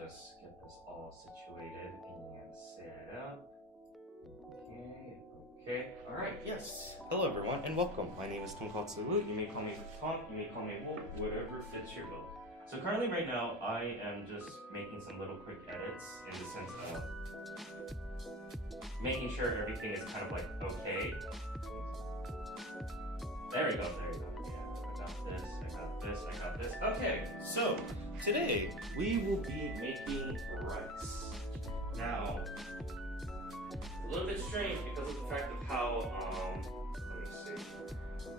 just get this all situated and set up. Okay, alright, yes. Hello everyone and welcome. My name is Tonkatsu Wu. You may call me Tonk, you may call me Wolf, whatever fits your bill. So currently right now, I am just making some little quick edits in the sense of making sure everything is kind of like okay. There we go, there we go. Yeah, I got this. Okay, so today we will be making rice. Now, a little bit strange because of the fact of how, let me see,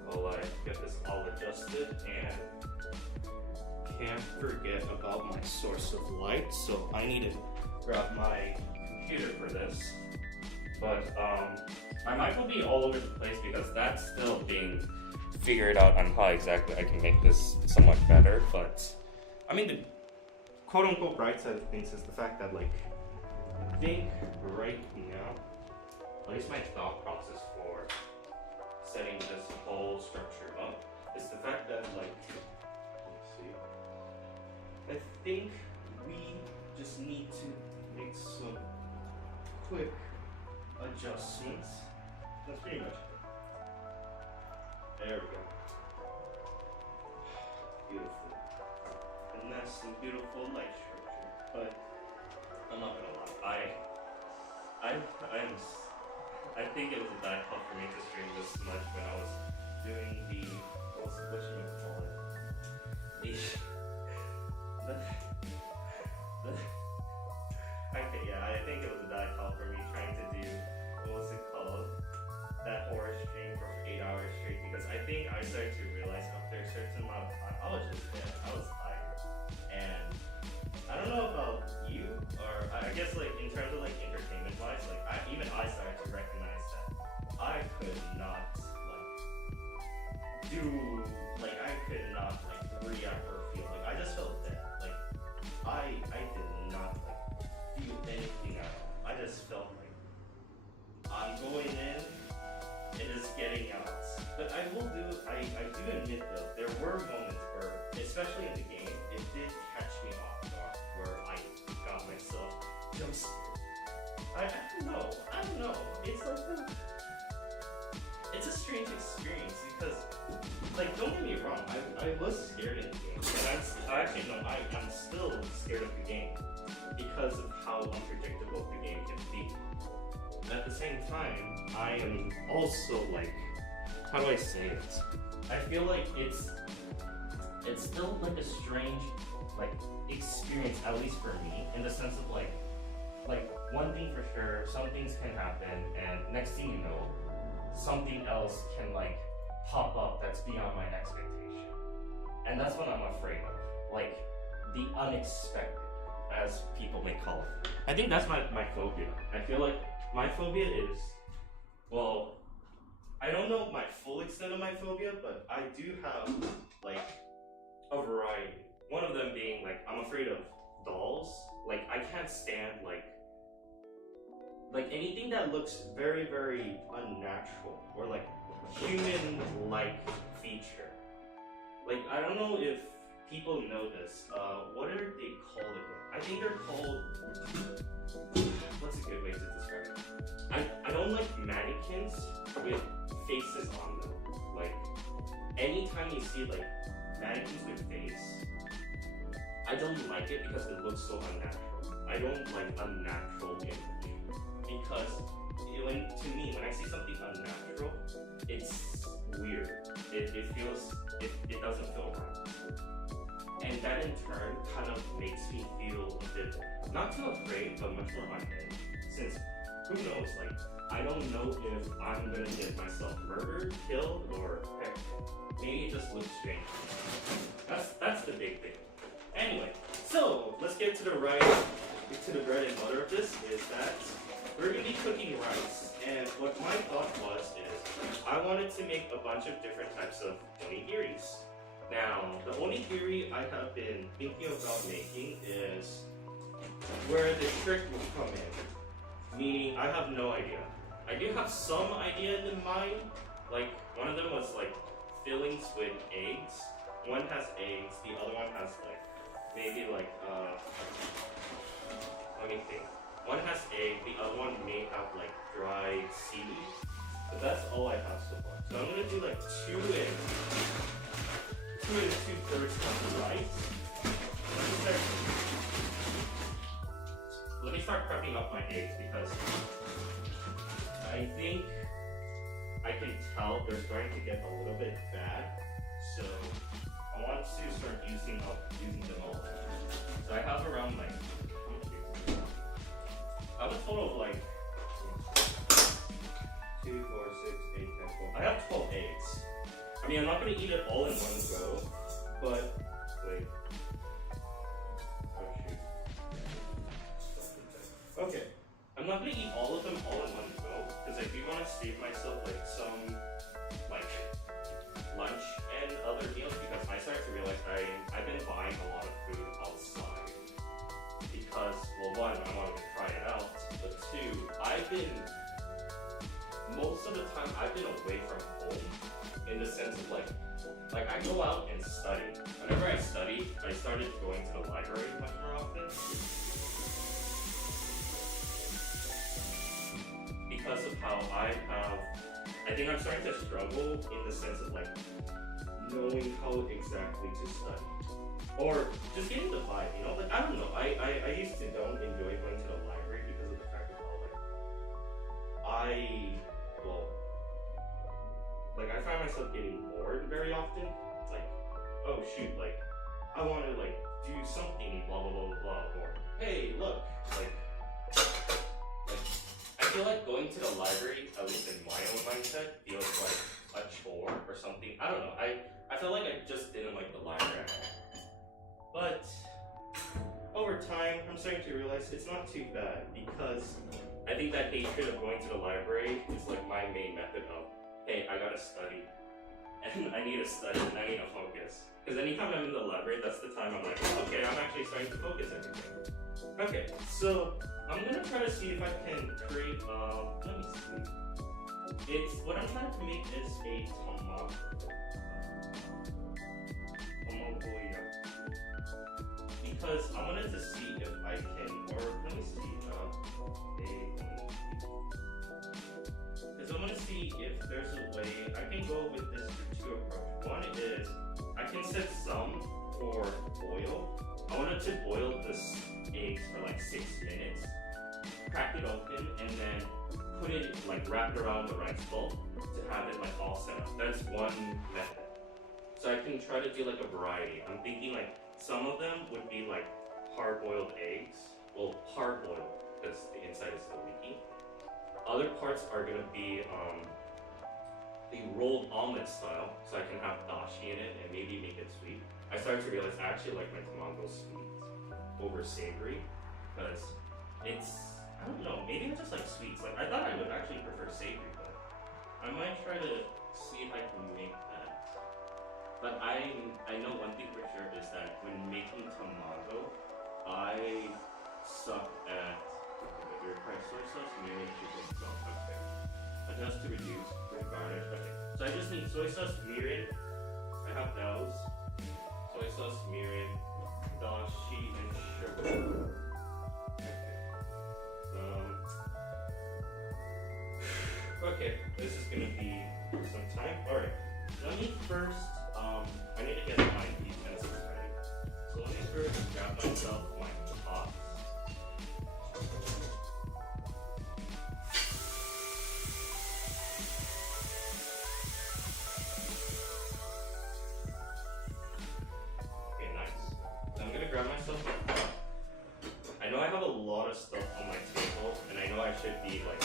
while I get this all adjusted and can't forget about my source of light, so I need to grab my computer for this. But my mic will be all over the place because that's still being figured out on how exactly I can make this somewhat better. But I mean, the quote-unquote bright side of things is the fact that, like, I think right now, at least my thought process for setting this whole structure up is the fact that, like, let's see, I think we just need to make some quick adjustments. That's pretty much it. There we go. Beautiful. And that's some beautiful light structure. But I'm not gonna lie. I think it was a bad call for me to stream this much when I was doing the what should you call it? Okay, yeah, I think it was a bad call for me trying to do that horror stream for 8 hours straight, because I think I started to realize after a certain amount of time I was just dead. I was tired. And I don't know about you, or I guess like in terms of like entertainment wise, like I started to recognize that I could not I could not 3-act or feel like I just felt dead. Like I did not feel anything at all. I just felt like I'm going in, it is getting out. But I do admit though, there were moments where, especially in the game, it did catch me off guard, where I got myself jump scared. I don't know. It's a strange experience because, like, don't get me wrong, I was scared in the game, and I'm still scared of the game because of how unpredictable the game can be. At the same time, I am also how do I say it? I feel like it's still a strange experience, at least for me, in the sense of like one thing for sure, some things can happen, and next thing you know, something else can pop up that's beyond my expectation, and that's what I'm afraid of, the unexpected, as people may call it. I think that's my phobia. I feel like my phobia is, well, I don't know my full extent of my phobia, but I do have a variety. One of them being I'm afraid of dolls. I can't stand anything that looks very, very unnatural or human-like feature. I don't know if people know this. What are they called again? I think they're called, what's a good way to describe it? I don't like mannequins with faces on them. Anytime you see mannequins with face, I don't like it because it looks so unnatural. I don't like unnatural image because to me, when I see something unnatural, it's weird. It doesn't feel right. And that in turn kind of makes me feel a bit, not too afraid, but much more unhinged. Since, who knows, I don't know if I'm gonna get myself murdered, killed, or heck, maybe it just looks strange. That's the big thing. Anyway, so let's get to the bread and butter of this, is that we're gonna be cooking rice. And what my thought was is, I wanted to make a bunch of different types of onigiris. Now, the onigiri I have been thinking about making is where the trick will come in. Meaning, I have no idea. I do have some idea in mind. One of them was fillings with eggs. One has eggs, the other one has maybe like, let me think. One has egg, the other one may have like dried seaweed, but that's all I have so far. So I'm gonna do like 2 2/3 cups of rice. Let me start prepping up my eggs because I think I can tell they're starting to get a little bit bad. So I want to start using them all. So I have around like, I have a total of like 2, 4, 6, 8, 10, 12. I have 12 eggs. I mean, I'm not gonna eat it all in one go, but wait. Oh shoot. Okay, I'm not gonna eat all of them all in one go because I do want to save myself like some like lunch and other meals because I started to realize I've been buying a lot of food outside because, well, one, I wanted to try it out, but two, most of the time I've been away from home in the sense of like I go out and study. Whenever I study, I started going to the library much more often because of how I think I'm starting to struggle in the sense of like knowing how exactly to study. Or just getting the vibe, you know? Like, I don't know. I used to don't enjoy going to the library because of the fact of how, I find myself getting bored very often. Like, oh shoot, like, I want to, like, do something, blah, blah, blah, blah, blah. Or, hey, look, like, I feel like going to the library, at least in my own mindset, feels like a chore or something. I don't know. I felt like I just didn't like the library at all. But over time, I'm starting to realize it's not too bad because I think that hatred of going to the library is like my main method of, hey, I gotta study. And I need to study and I need to focus. Because anytime I'm in the library, that's the time I'm like, okay, I'm actually starting to focus everything. Okay, so I'm gonna try to see if I can create, let me see. What I'm trying to make is a tamago. Because I wanted to see if I can, or let me see, because I want to see if there's a way I can go with this for 2 approaches. One is I can set some for boil. I wanted to boil this eggs for like 6 minutes, crack it open, and then put it like wrapped around the rice bowl to have it like all set up. That's one method. So I can try to do like a variety. I'm thinking like some of them would be like hard-boiled eggs. Well, hard-boiled because the inside is still leaky. Other parts are gonna be the rolled omelet style, so I can have dashi in it and maybe make it sweet. I started to realize I actually like my tamago sweet over savory because it's, I don't know, maybe I just like sweets. Like I thought I would actually prefer savory, but I might try to see if I can make that. But I know one thing for sure is that when making tamago, I suck at soy sauce, mayonnaise, chicken sauce. Okay. Adjust to reduce, garnish. Okay. So I just need soy sauce, mirin. I have those. Soy sauce, mirin, dashi, and sugar. Okay. Okay. This is gonna be some time. All right. Let me first. I need to get my utensils ready. So let me first grab myself my pot. Okay, nice. So I'm gonna grab myself my pot. I know I have a lot of stuff on my table, and I know I should be like,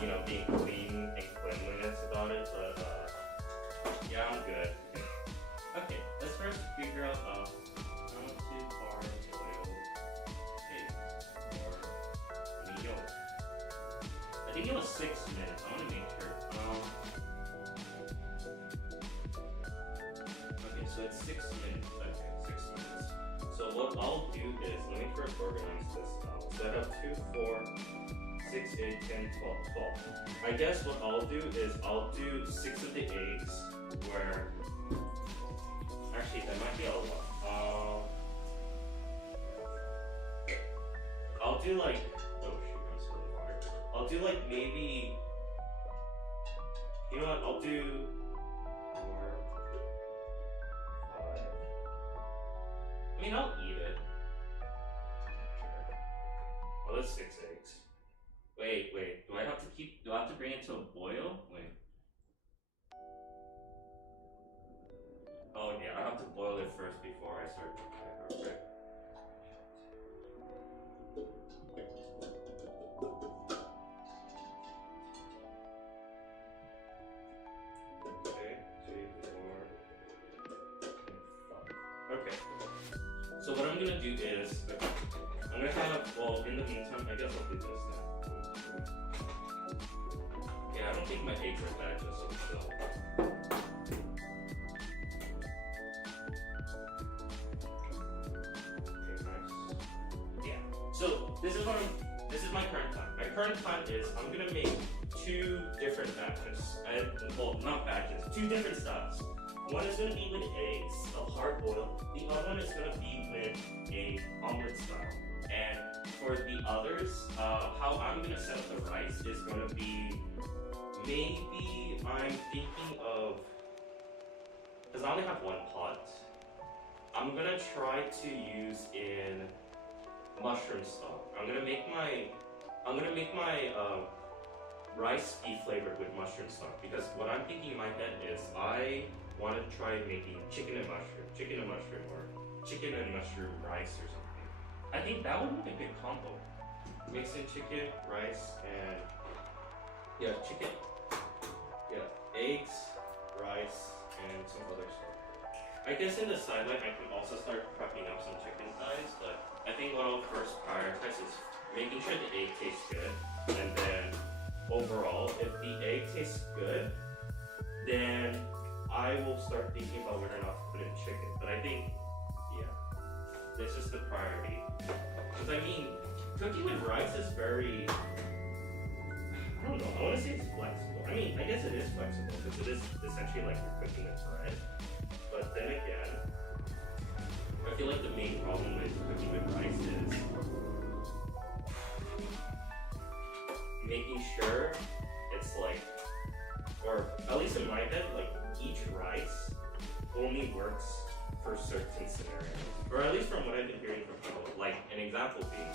you know, being clean and cleanliness about it, but yeah, I'm good. Okay, let's first figure out how to boil eggs or honey yolk. I think it was 6 minutes. I want to make sure. Okay, so it's 6 minutes. Okay, 6 minutes. So what I'll do is, let me first organize this now. So I have 2, 4, 6, 8, 10, 12, 12. I guess what I'll do is I'll do 6 of the eggs where, actually that might be a lot. do like, oh shoot, I'm spilling water. I'll do like maybe, you know what? I'll do 4, 5. I mean, I'll eat it. Sure. Well, that's 6 eggs. Wait. Do I have to bring it to a boil? Wait. Oh yeah, I have to boil it first before I start cooking. Okay. Okay. So what I'm gonna do is, I'm gonna have, well, in the meantime, I guess I'll do this now. Yeah, I don't think my eggs are bad, just so. Okay, nice. Yeah. So this is my current plan. My current plan is I'm gonna make 2 different batches. Well, not batches, 2 different styles. One is gonna be with eggs, a hard boil. The other one is gonna be with a omelet style. And for the others, how I'm gonna set up the rice is gonna be, maybe I'm thinking of, because I only have 1 pot, I'm gonna try to use in mushroom stock. I'm gonna make my rice be flavored with mushroom stock, because what I'm thinking in my head is I want to try making chicken and mushroom, or chicken and mushroom rice or something. I think that would be a good combo. Mix in chicken, rice, and eggs, rice, and some other stuff. I guess in the sideline I can also start prepping up some chicken thighs, but I think what I'll first prioritize is making sure the egg tastes good, and then overall, if the egg tastes good, then I will start thinking about whether or not to put in chicken. But I think, yeah, this is the priority. Because I mean, cooking with rice is very, I don't know, I want to say it's flexible. I mean, I guess it is flexible because it is essentially like you're cooking with bread. But then again, I feel like the main problem with cooking with rice is making sure it's like, or at least in my head, like each rice only works for certain scenarios. Or at least from what I've been hearing from people, like an example being,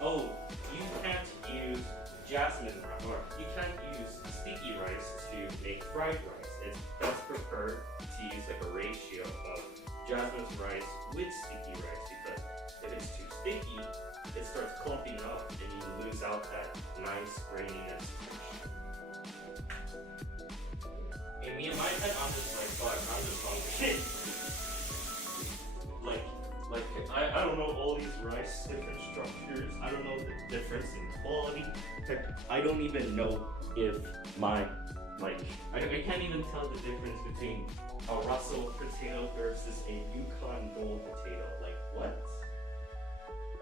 oh, you can't use jasmine rice, or you can't use sticky rice to make fried rice. It's best preferred to use like a ratio of jasmine rice with sticky rice, because if it's too sticky, it starts clumping up and you lose out that nice graininess. In me, in my head, I'm just like, fuck, I'm just hungry. I don't know all these rice, different structures. I don't know the difference in quality. Heck, I don't even know if my, I can't even tell the difference between a Russell potato versus a Yukon Gold potato. Like, what?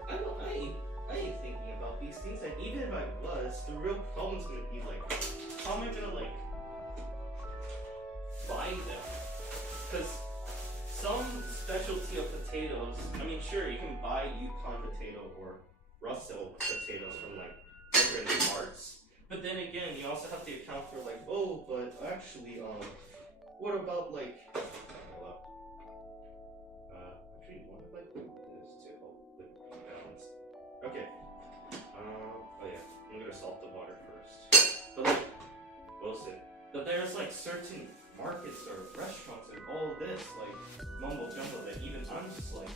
I ain't thinking about these things, and even if I was, the real problem's gonna be like, how am I gonna like buy them? Because some specialty of potatoes, I mean, sure, you can buy Yukon potato or Russell potatoes from like different parts, but then again, you also have to account for like, oh, but actually, what about like, actually, what if I do this to help with balance? Okay. Oh yeah, I'm gonna salt the water first. But like, listen, but there's like certain markets or restaurants and all this like mumbo jumbo that even I'm just like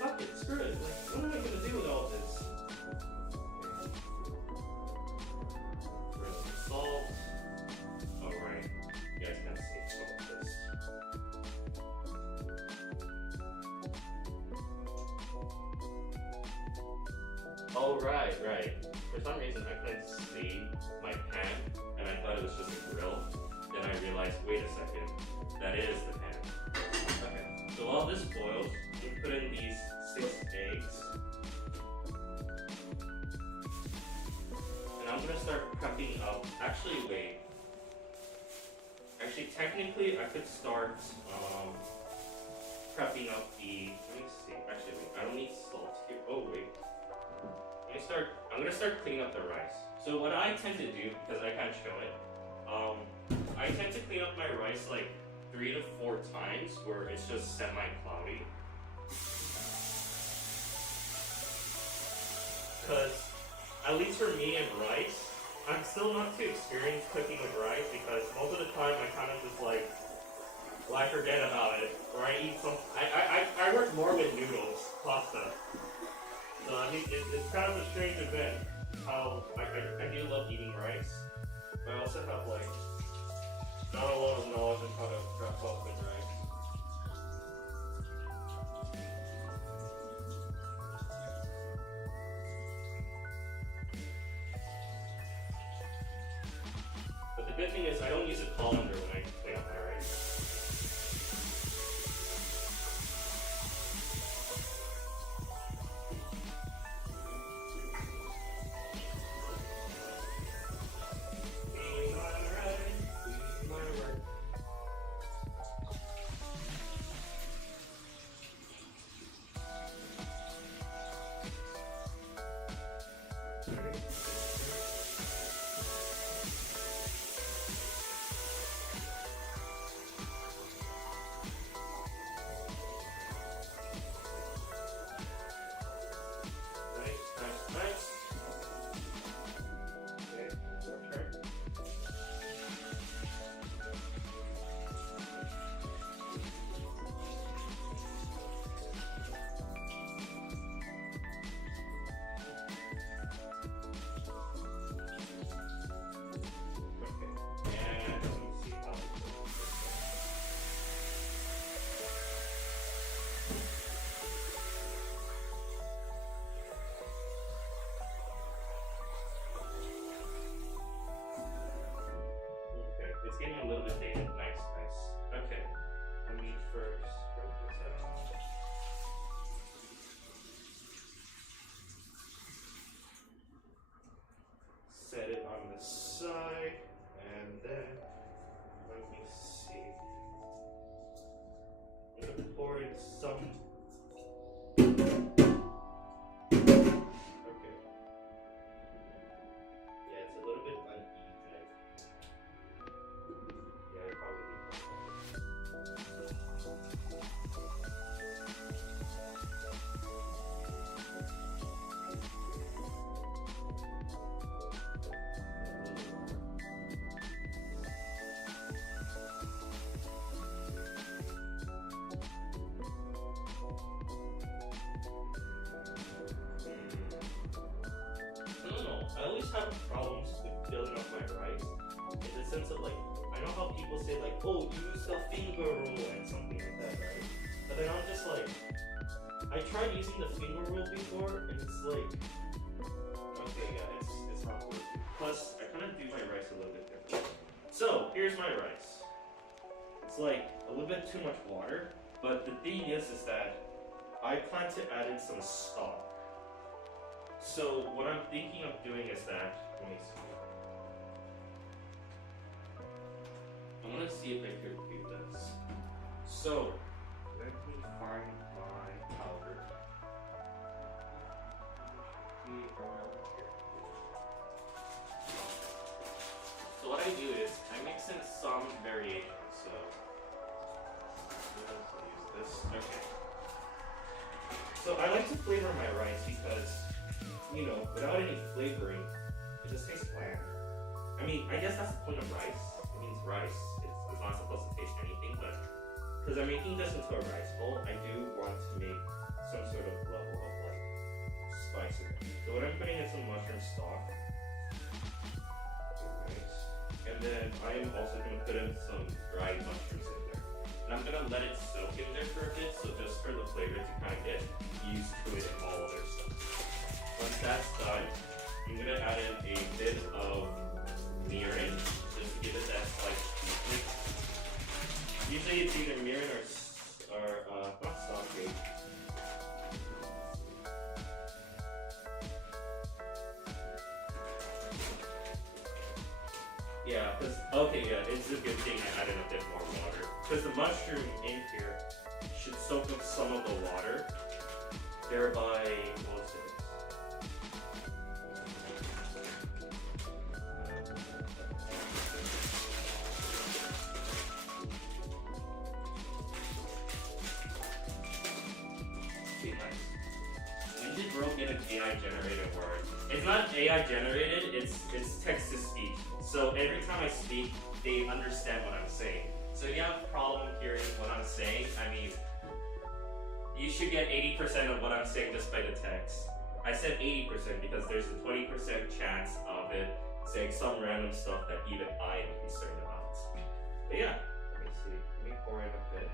fuck it, screw it. Like, what am I gonna do with all this? Where's the salt? Alright, you guys can't see some of this. Oh, right. For some reason, I couldn't see my pan, and I thought it was just a grill. Then I realized, wait a second, that is the pan. Okay, so while this boils, we put in these 6 eggs. And I'm gonna start prepping up, actually, wait. Actually, technically, I could start prepping up the, let me see, actually, wait, I don't need salt here. Oh, wait. I'm gonna start cleaning up the rice. So what I tend to do, because I can't show it, I tend to clean up my rice like 3 to 4 times where it's just semi-cloudy. Because, at least for me and rice, I'm still not too experienced cooking with rice because most of the time I kind of just like, well, I forget about it. Or I eat some, I work more with noodles, pasta. So I mean, it's kind of a strange event how I do love eating rice. But I also have like, not a lot of knowledge on how to wrap up with rice. But the good thing is I don't use a colander when I clean up my rice. It's getting a little bit dated. Nice, nice. Okay. Let me first break this out. Set it on the side, and then let me see. I'm gonna pour in some. Okay. Yeah, it's a little bit uneven. Yeah, I probably I don't know. I always have problems with filling up my rice in the sense of like, I know how people say like, oh, use the finger rule and something like that, right? But then I'm just like, I tried using the finger rule before and it's like, okay, yeah, it's not working. Plus, I kind of do my rice a little bit different. So, here's my rice. It's like a little bit too much water, but the thing is that I plan to add in some stock. So what I'm thinking of doing is that, let me see. I'm gonna see if I could do this. So, let me find my powder. Be around here. So what I do is, I mix in some variations, so, let's use this, okay. So I like to flavor my rice because, you know, without any flavoring, it just tastes bland. I mean, I guess that's the point of rice. It means rice. It's not supposed to taste anything, but because I'm making this into a rice bowl, I do want to make some sort of level of like spice in it. So what I'm putting in some mushroom stock. Nice. And then I am also going to put in some dried mushrooms in there. And I'm going to let it soak in there for a bit, so just for the flavor to kind of get used to it and all other stuff. Once that's done, I'm going to add in a bit of mirin, just to give it that slight sweetness. Usually it's either mirin or not sake. Yeah, because, okay, yeah, it's a good thing I added a bit more water. Because the mushroom in here should soak up some of the water, thereby, what was it? AI generated words. It's not AI generated, it's text to speech. So every time I speak, they understand what I'm saying. So if you have a problem hearing what I'm saying, I mean, you should get 80% of what I'm saying just by the text. I said 80% because there's a 20% chance of it saying some random stuff that even I am concerned about. But yeah, let me see. Let me pour in a bit.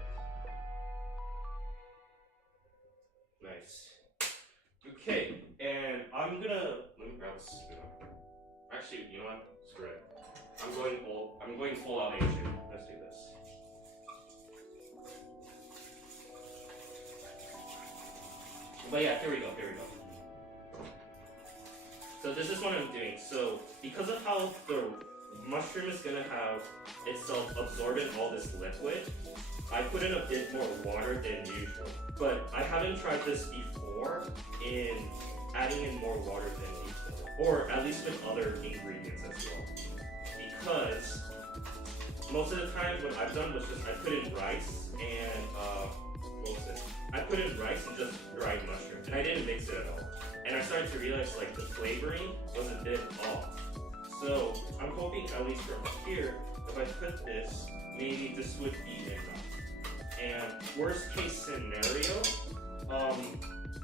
Nice. Okay, and I'm gonna let me grab a spoon. Actually, you know what? Screw it. I'm going full out Asian. Let's do this. But yeah, here we go. So this is what I'm doing. So because of how the mushroom is gonna have itself absorbing all this liquid, I put in a bit more water than usual. But I haven't tried this before in adding in more water than usual, or at least with other ingredients as well. Because most of the time what I've done was just I put in rice and I put in rice and just dried mushroom, and I didn't mix it at all. And I started to realize like the flavoring was a bit off. So I'm hoping at least from here, if I put this, maybe this would be enough. And worst case scenario,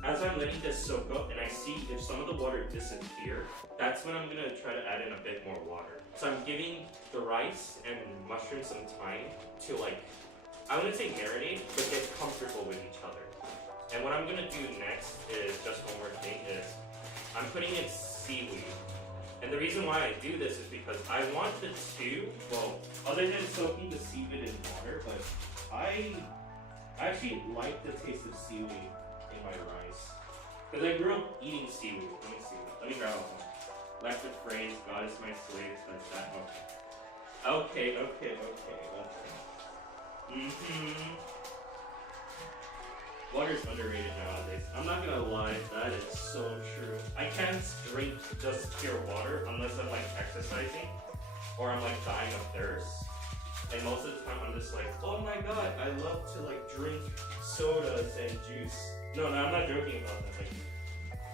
as I'm letting this soak up and I see if some of the water disappear, that's when I'm gonna try to add in a bit more water. So I'm giving the rice and mushroom some time to like, I wouldn't say marinate, but get comfortable with each other. And what I'm gonna do next is, just one more thing, is I'm putting in seaweed. And the reason why I do this is because I want the two, well, other than soaking the seaweed in water, but I actually like the taste of seaweed in my rice. Because I grew up eating seaweed. Let me see. Let me grab one. Like the phrase, God is my slave, like that. Okay. Water's underrated nowadays. I'm not gonna lie, that is so true. I can't drink just pure water unless I'm like exercising or I'm like dying of thirst. And most of the time I'm just like, oh my god, I love to like drink sodas and juice. No, I'm not joking about that. Like,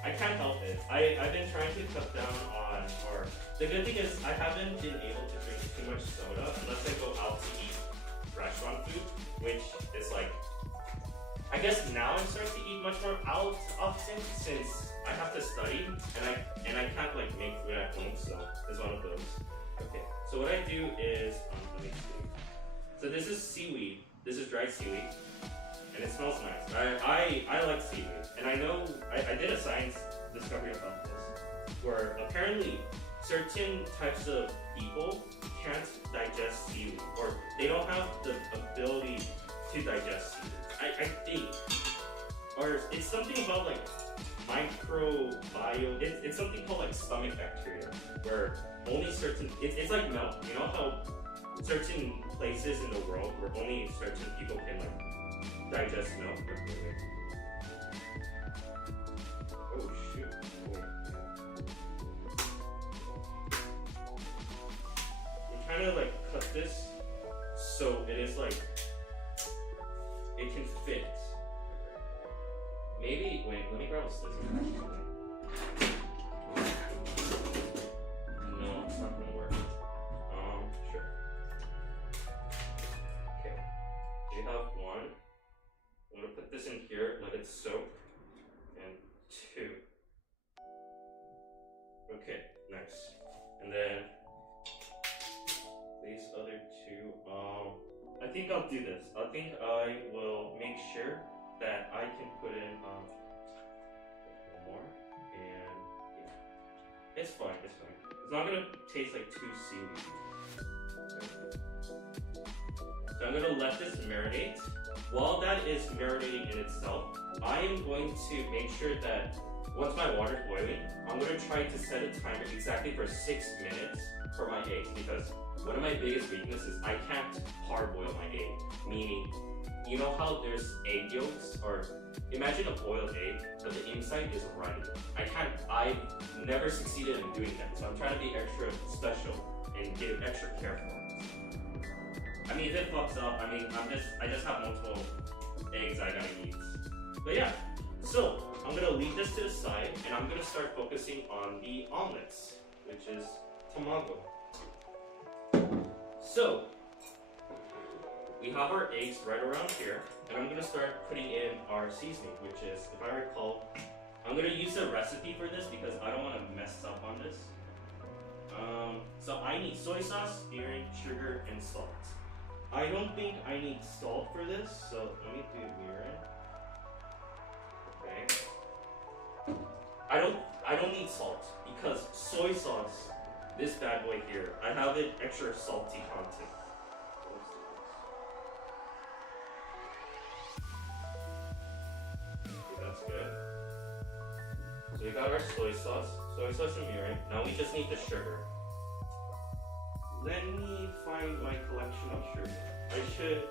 I can't help it. I've been trying to cut down on, or the good thing is I haven't been able to drink too much soda unless I go out to eat restaurant food, which is like, I guess now I'm starting to eat much more out often since I have to study and I can't like make food at home, so it's one of those. Okay, so what I do is, let me see. So this is seaweed. This is dried seaweed, and it smells nice. I like seaweed, and I know I did a science discovery about this, where apparently certain types of people can't digest seaweed, or they don't have the ability to digest seaweed. I think, or it's something about like microbiome. It's something called like stomach bacteria, where only certain, it's like milk. You know how certain places in the world where only certain people can like digest milk? Oh shoot. Wait. I'm trying to like cut this so it is like, it can fit. Maybe, wait, let me grab a scissors. No, it's not gonna work. Sure. Okay. We have one. I'm gonna put this in here, let it soak. And two. Okay, nice. And then these other two, I think I'll do this. I think I will make sure that I can put in one more, and yeah. It's fine. It's not gonna taste like too seaweed. So I'm gonna let this marinate. While that is marinating in itself, I am going to make sure that once my water is boiling, I'm gonna try to set a timer exactly for 6 minutes for my eggs, because one of my biggest weaknesses, I can't parboil my egg. Meaning, you know how there's egg yolks, or imagine a boiled egg, but the inside is runny. I've never succeeded in doing that, so I'm trying to be extra special and get extra careful. I mean, if it fucks up, I mean, I just have multiple eggs I gotta use. But yeah, so I'm gonna leave this to the side, and I'm gonna start focusing on the omelets, which is tamago. So, we have our eggs right around here, and I'm gonna start putting in our seasoning, which is, if I recall, I'm gonna use a recipe for this because I don't want to mess up on this. So I need soy sauce, mirin, sugar, and salt. I don't think I need salt for this, so let me do mirin. Okay. I don't need salt because soy sauce, this bad boy here, I have it extra salty content. Okay, that's good. So we got our soy sauce and mirin. Now we just need the sugar. Let me find my collection of sugar. I should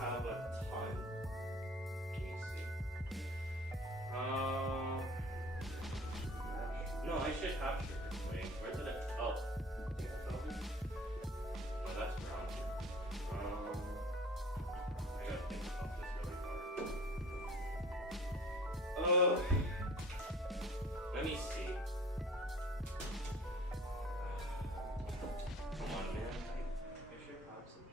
have a ton. Let me see. No, I should have sugar. Wait, where did it? Oh. No, that's brown sugar. I gotta think about this really hard. Let me see. Come on, man. I should have some.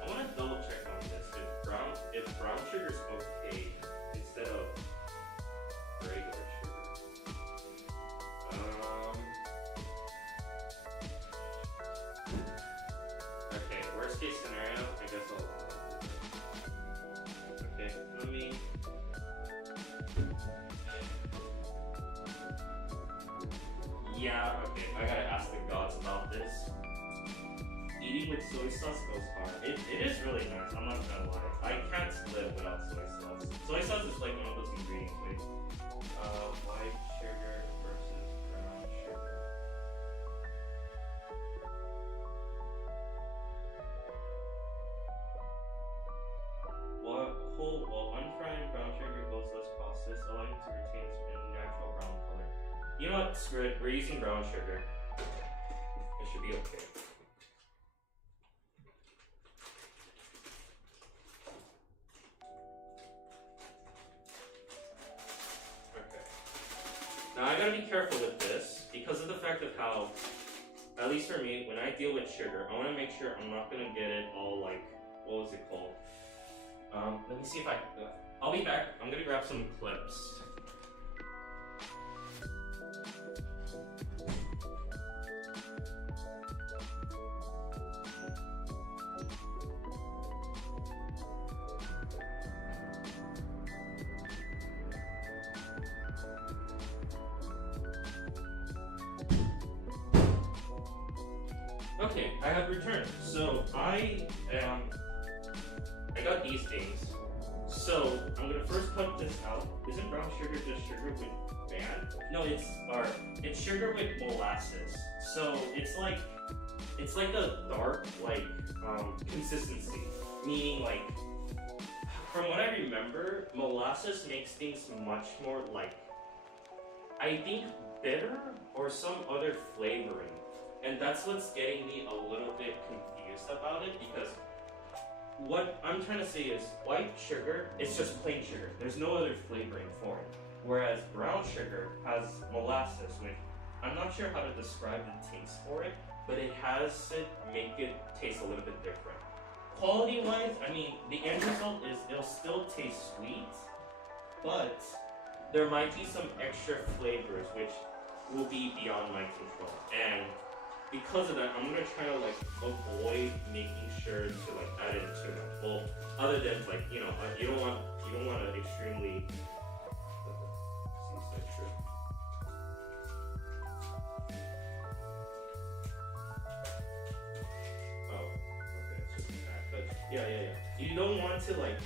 I want to double check on this. If brown sugar is okay instead of regular sugar. Okay, worst case scenario, I guess I'll. Okay, let me. Yeah, okay, I gotta ask the gods about this. Eating with soy sauce goes hard. It is really nice, I'm not gonna lie. I can't live without soy sauce. Soy sauce is like one of those ingredients. Wait. White sugar versus brown sugar. While unfried brown sugar goes less processed, allowing it to retain its natural brown color. You know what? Screw it. We're using brown sugar. It should be okay. Okay. Now I gotta be careful with this because of the fact of how, at least for me, when I deal with sugar, I want to make sure I'm not gonna get it all like, what was it called? Let me see if I'll be back. I'm gonna grab some clips. Okay, I have returned. So I got these things. So I'm gonna first cut this out. Isn't brown sugar just sugar with band? No, it's sugar with molasses. So it's like a dark consistency. Meaning like, from what I remember, molasses makes things much more like, I think, bitter or some other flavoring. And that's what's getting me a little bit confused about it, because what I'm trying to say is white sugar, it's just plain sugar. There's no other flavoring for it. Whereas brown sugar has molasses, which I'm not sure how to describe the taste for it, but it has to make it taste a little bit different. Quality-wise, I mean, the end result is it'll still taste sweet, but there might be some extra flavors which will be beyond my control. And because of that, I'm gonna try to like avoid making sure to like add in too much. Well, other than like, you know, you don't want to extremely. Seems so true. Oh, okay, it's just that. But yeah. You don't want to like.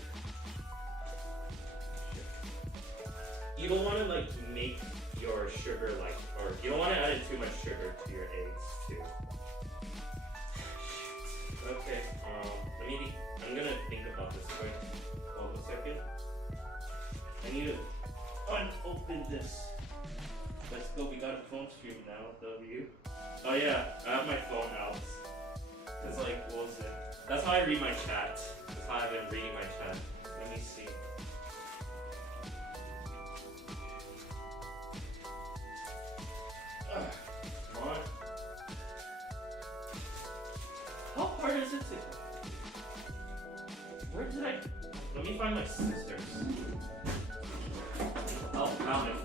You don't want to like make your sugar like, or you don't want to add in too much sugar to your eggs too. Okay, I'm gonna think about this quick. Hold a second. I need to unopen this. Let's go, we got a phone stream now, W. Oh yeah, I have my phone out. Cause like, what was it? That's how I read my chat. That's how I've been reading my chat. Let me see. did I? Let me find my scissors. Oh, found it.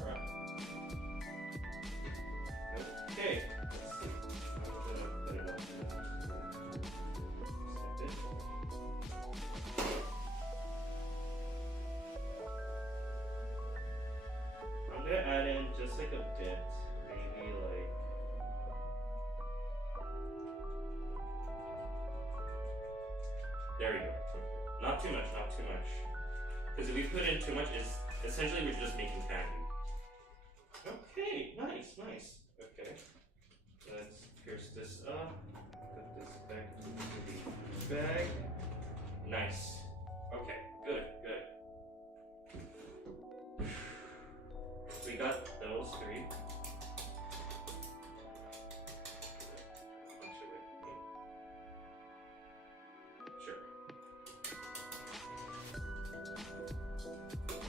Alright. Okay. Let's see. I'm gonna put it up. Snip it. I'm gonna add in just like a bit. Maybe like. There we go. Not too much, not too much. Because if we put in too much, it's essentially we're just making candy. Okay, nice, nice. Okay. Let's pierce this up. Put this back into the bag. Nice. Okay, good, good. We got those three.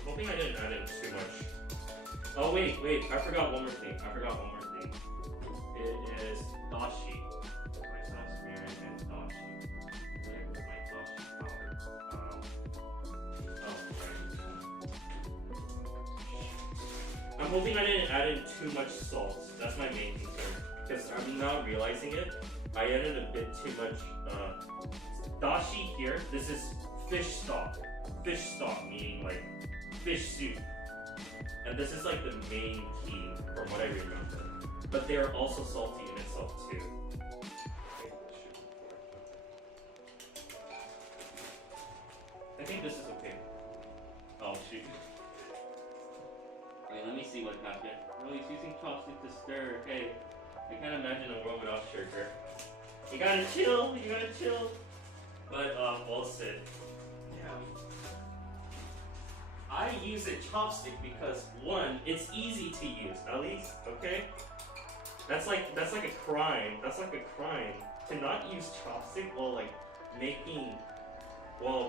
I think I didn't add in too much. Oh wait, I forgot one more thing. It is dashi. My sauce mirror and dashi. Where is my dashi powder? Right. I'm hoping I didn't add in too much salt. That's my main concern. Because I'm now realizing it. I added a bit too much dashi here. This is fish stock. Fish stock meaning like fish soup. And this is like the main key from what I remember. But they are also salty in itself too. I think this is okay. Oh shoot. Wait, let me see what happened. No, he's using chopstick to stir. Hey, I can't imagine a world without sugar. You gotta chill, But we'll sit. I use a chopstick because one, it's easy to use, at least, okay? That's like a crime. That's like a crime to not use chopstick while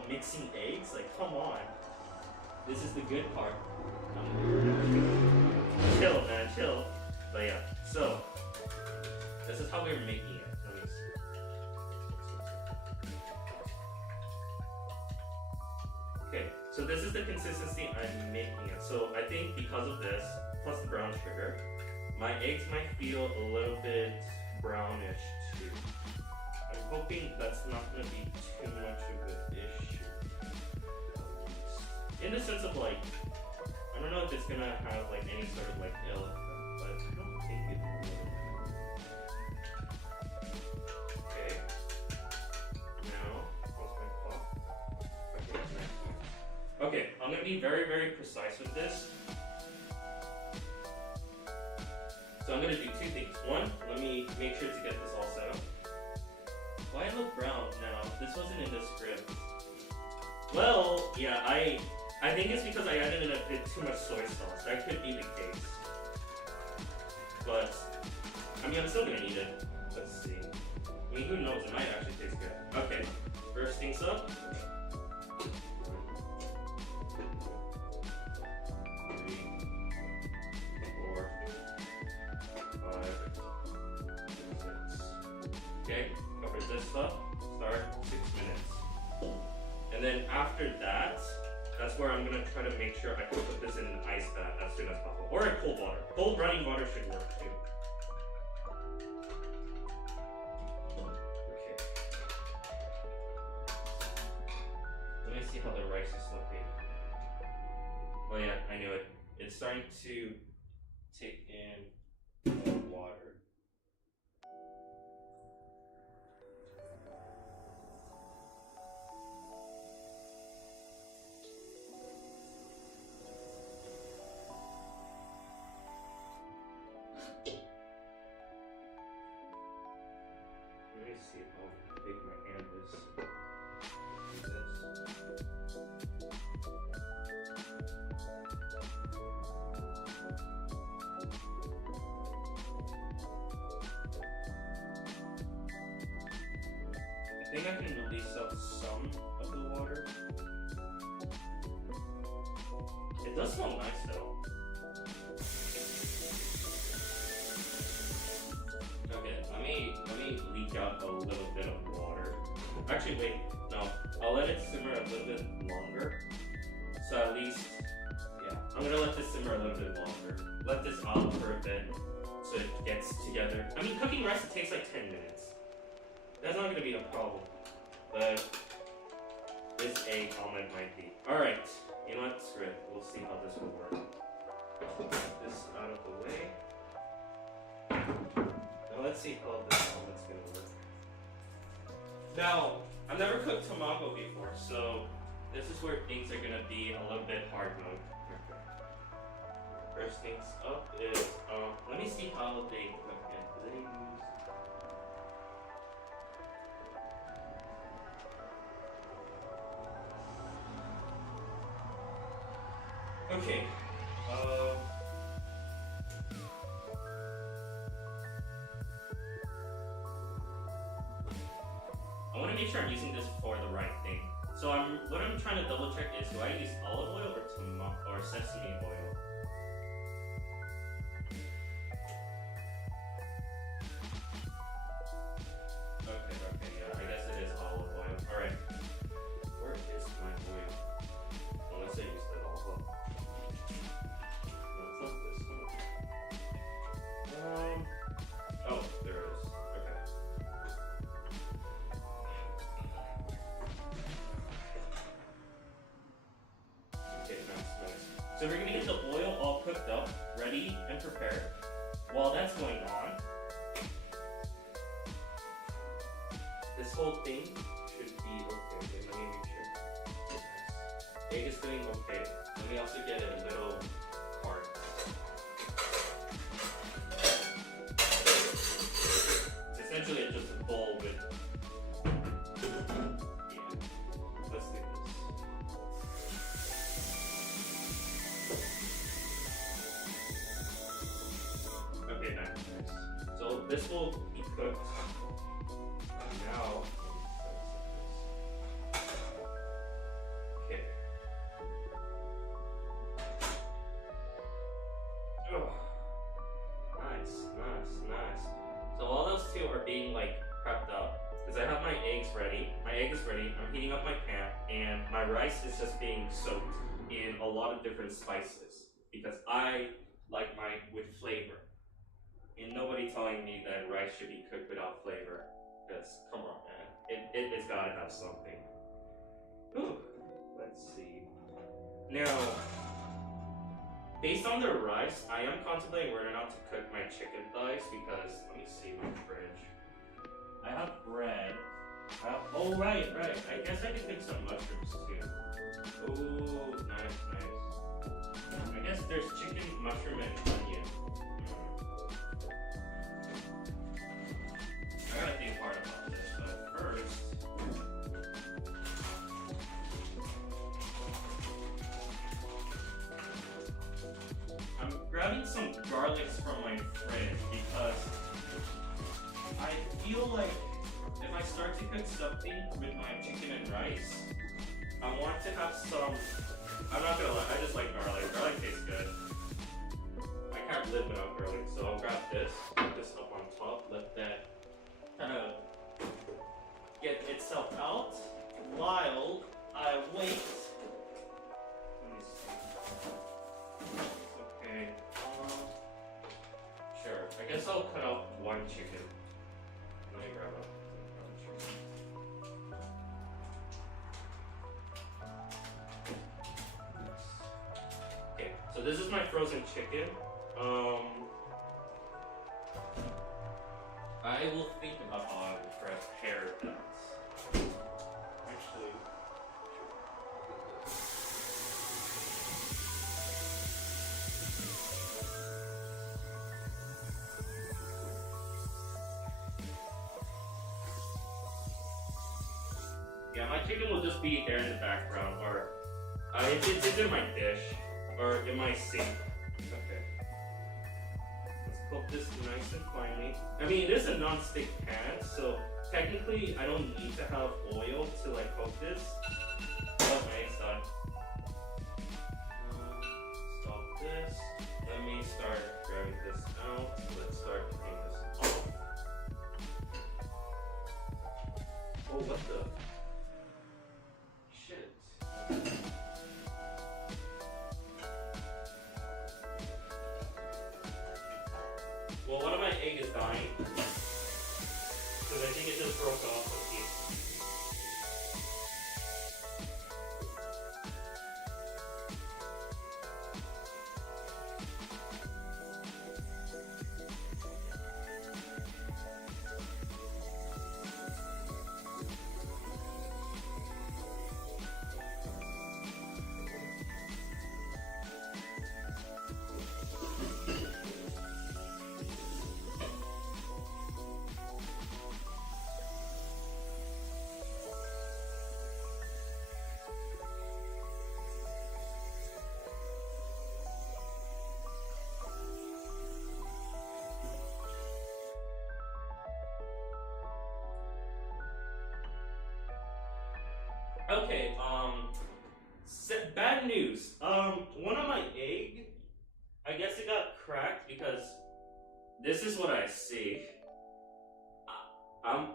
mixing eggs. Like, come on. This is the good part. Chill, man, chill. But yeah, so this is how we're making it. Let me see. Okay, so this is the consistency I'm making it. So I think because of this, plus the brown sugar, my eggs might feel a little bit brownish too. I'm hoping that's not going to be too much of an issue. In the sense of like, I don't know if it's going to have like any sort of like ill effect, but I don't think it will. Okay. Now, what's my clock? Okay, I'm going to be very, very precise with this. So I'm going to do two things. One, let me make sure to get this all set up. Why it look brown now? This wasn't in the script. Well, yeah, I think it's because I added in a bit too much soy sauce. That could be the case. But, I mean, I'm still going to eat it. Let's see. I mean, who knows? It might actually taste good. Okay, first things up. 3, 4, 5, 6. Okay, cover this up. Start 6 minutes. And then after that, that's where I'm gonna try to make sure I can put this in an ice bath as soon as possible. Or in cold water. Cold running water should work too. Okay. Let me see how the rice is looking. Oh yeah, I knew it. It's starting to take in more water. Let me see how big my hand is. I think I can release out some of the water. It does smell nice though. Okay, let me leak out a little bit of Actually, wait, no. I'll let it simmer a little bit longer. So at least, yeah, I'm gonna let this simmer a little bit longer. Let this out for a bit so it gets together. I mean, cooking rice, it takes like 10 minutes. That's not gonna be a problem. But this egg omelet might be. Alright, you know what? Screw it. We'll see how this will work. Put this out of the way. Now let's see how this omelet's gonna work. Now, I've never cooked tamago before, so this is where things are gonna be a little bit hard mode. First things up is, let me see how they cook it. Okay. I want to make sure I'm using this for the right thing. So what I'm trying to double check is, do I use olive oil or sesame oil? Okay, yeah, I guess it is olive oil. Alright. Where is my oil? Unless I use that olive oil. No, it's not this one. Oh, there it is. Okay. Okay, nice. So we're gonna get the oil all cooked up, ready and prepared. While that's going on, this whole thing should be okay. Let me make sure. Egg is doing okay. Let me also get a little part. It's essentially just a bowl with. Yeah. Let's do this. Okay, nice. So this will be cooked. Now, okay. Oh, nice. So all those two are being like prepped up because I have my eggs ready. My egg is ready. I'm heating up my pan, and my rice is just being soaked in a lot of different spices because I like mine with flavor. And nobody telling me that rice should be cooked without flavor. Because, come on, man. It's gotta have something. Ooh, let's see. Now, based on the rice, I am contemplating whether or not to cook my chicken thighs because, let me see my fridge. I have bread. Oh, right. I guess I can cook some mushrooms too. Ooh, nice. I guess there's chicken, mushroom, and onion. I gotta think hard about this, but first, I'm grabbing some garlics from my fridge because I feel like if I start to cook something with my chicken and rice, I want to have some. I'm not gonna lie, I just like garlic. Garlic tastes good. I can't live without garlic, so I'll grab this, put this up on top, let that kind of get itself out while I wait. Let me see. Okay. Sure. I guess I'll cut out one chicken. Let me grab up another chicken. Okay. So this is my frozen chicken. I will think about how I will prepare that. Actually, yeah, my chicken will just be there in the background, or it's in my dish, or in my sink. Okay. Cook this nice and finely. I mean, it is a non-stick pan, so technically I don't need to have oil to like cook this. But nice done. Stop this. Let me start grabbing this out. Let's start cooking this off. Oh, what the? This is what I see. I'm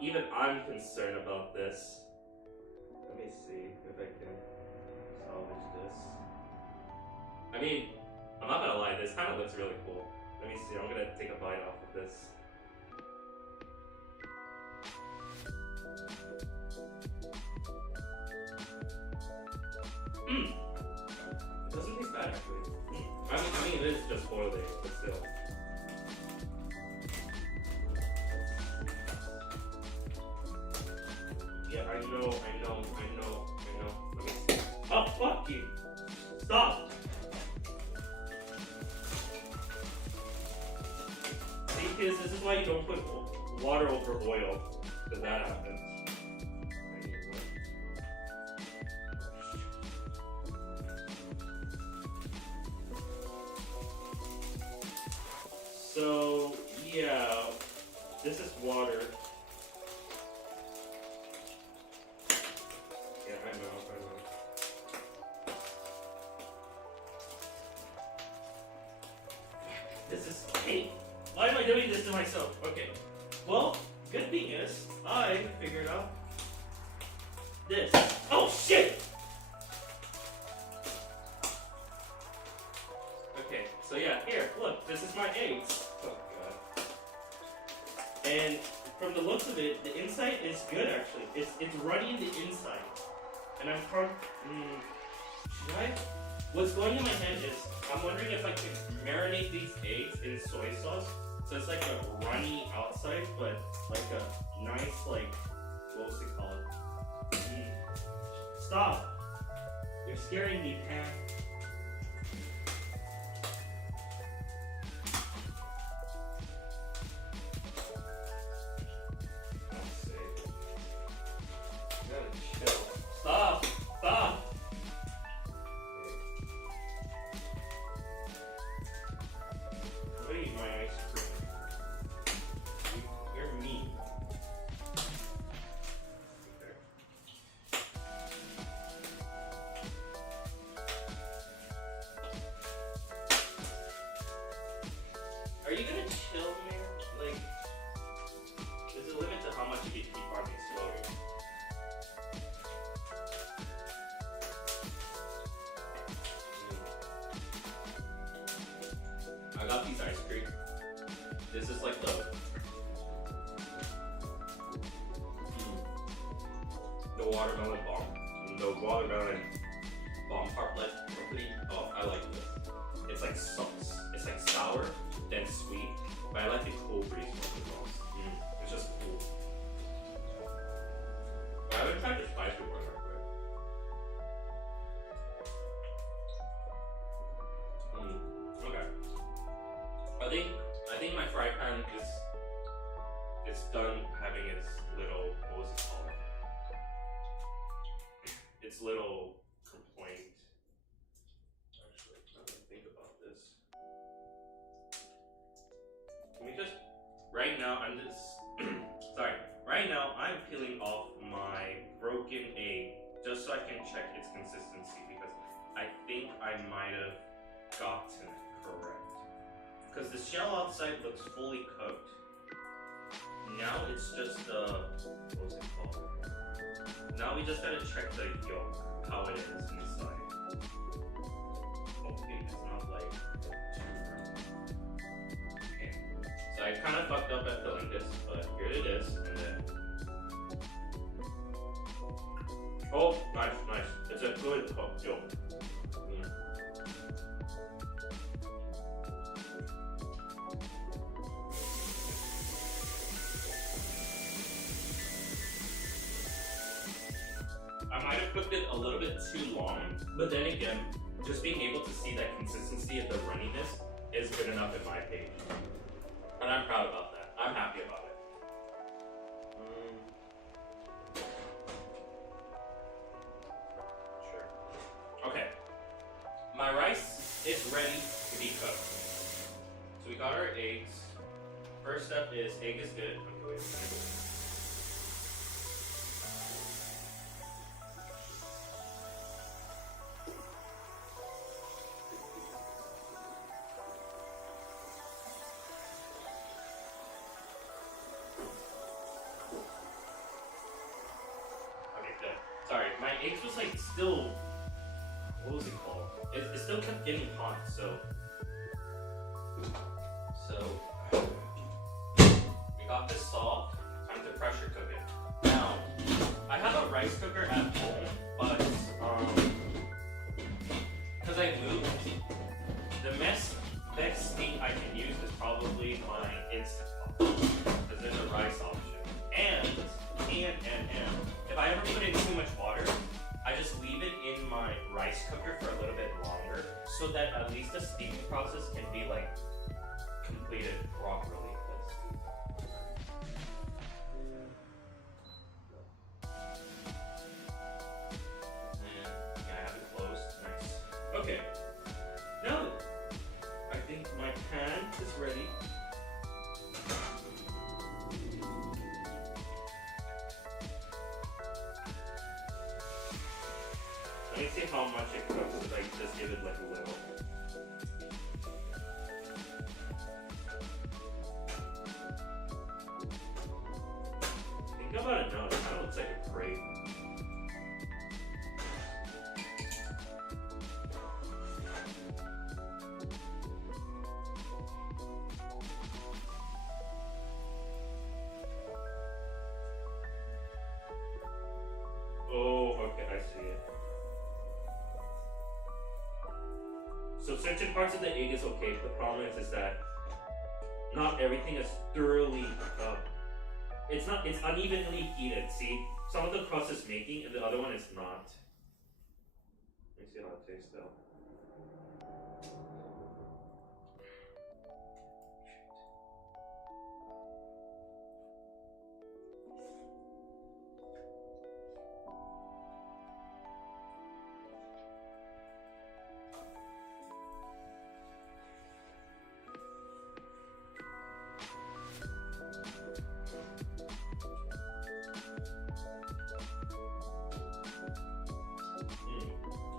concerned about this. Let me see if I can salvage this. I mean, I'm not gonna lie, this kind of looks really cool. Let me see, I'm gonna take a bite off of this. It doesn't taste bad actually. I mean, it is just boiling, but still. Yeah, I know. Let me see. Oh, fuck you! Stop! See, kids, this is why you don't put water over oil, because that happens. So, yeah, this is water. Yeah, I know. This is hate. Why am I doing this to myself? Okay. Well, good thing is, I figured out this. Oh, shit! Okay, so yeah, here, look, this is my eggs. Oh, God. And from the looks of it, the inside is good, actually. It's runny in the inside. And I'm should I? What's going in my head is, I'm wondering if I can marinate these eggs in soy sauce. So it's like a runny outside, but like a nice, like, what was it called? Stop! You're scaring me, Pam. Are you gonna chill, man? Like, there's a limit to how much you can keep on exploding. I got these ice cream. This is like the watermelon bomb. The watermelon bomb tartlet company. Oh, I like this. It's like sauce. It's like sour, then sweet, but I like the cool breeze from the most. It's just cool. I haven't tried the spice before, okay. I think my fry pan is done having its little, what was it called? Its little complaint. Actually, let me think about this. Can we just, right now I'm just, sorry, right now I'm peeling off my broken egg just so I can check its consistency because I think I might have gotten it correct. Because the shell outside looks fully cooked. Now it's just what was it called? Now we just gotta check the yolk, how it is inside. Okay, it's not like okay. So I kind of fucked up at filling this, but here it is, and then oh, nice. It's a good cooked yolk. I might have cooked it a little bit too long, but then again, just being able to see that consistency of the runniness is good enough in my opinion. And I'm proud about that. I'm happy about it. Sure. Okay. My rice is ready to be cooked. So we got our eggs. First step is egg is good. eggs was like still, what was it called? It still kept getting hot, so we got this solved. Time to pressure cook it. Now, I have a rice cooker at home, but because I moved, the best thing I can use is probably my Instant Pot, because there's a rice option. And if I ever put in too much water, I just leave it in my rice cooker for a little bit longer, so that at least the steaming process can be like completed properly. Okay, now I think my pan is ready. Let me see how much it cooks if I just give it like a little. I think about it now, it kind of looks like a crepe. Oh, okay, I see it. So certain parts of the egg is okay. The problem is that not everything is thoroughly it's unevenly heated. See, some of the crust is making and the other one is not. Let me see how it tastes though.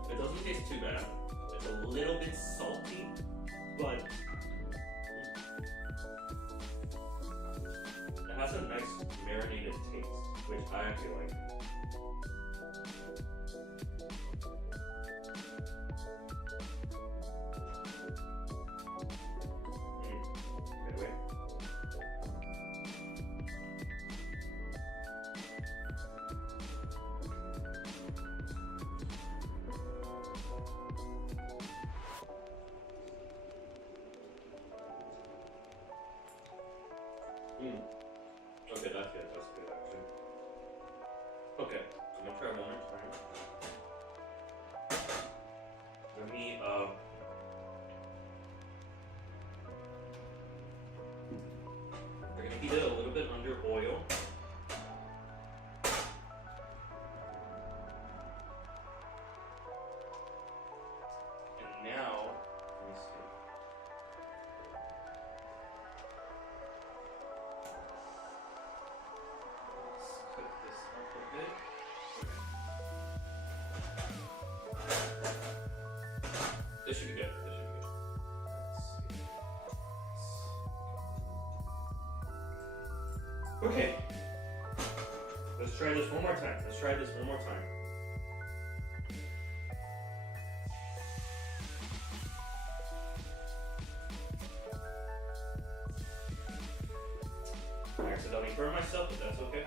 It doesn't taste too bad. It's a little bit salty, but it has a nice marinated taste, which I actually like. Okay, wait. Okay, that's good. That's good, actually. Okay, I'm gonna try one more time. Let me, we're gonna heat it a little bit under oil. And now, let me see. Cook this up a bit. This should be good. This should be good. Let's see. Okay. Let's try this one more time. Let's try this one more time. I accidentally burned myself, but that's okay.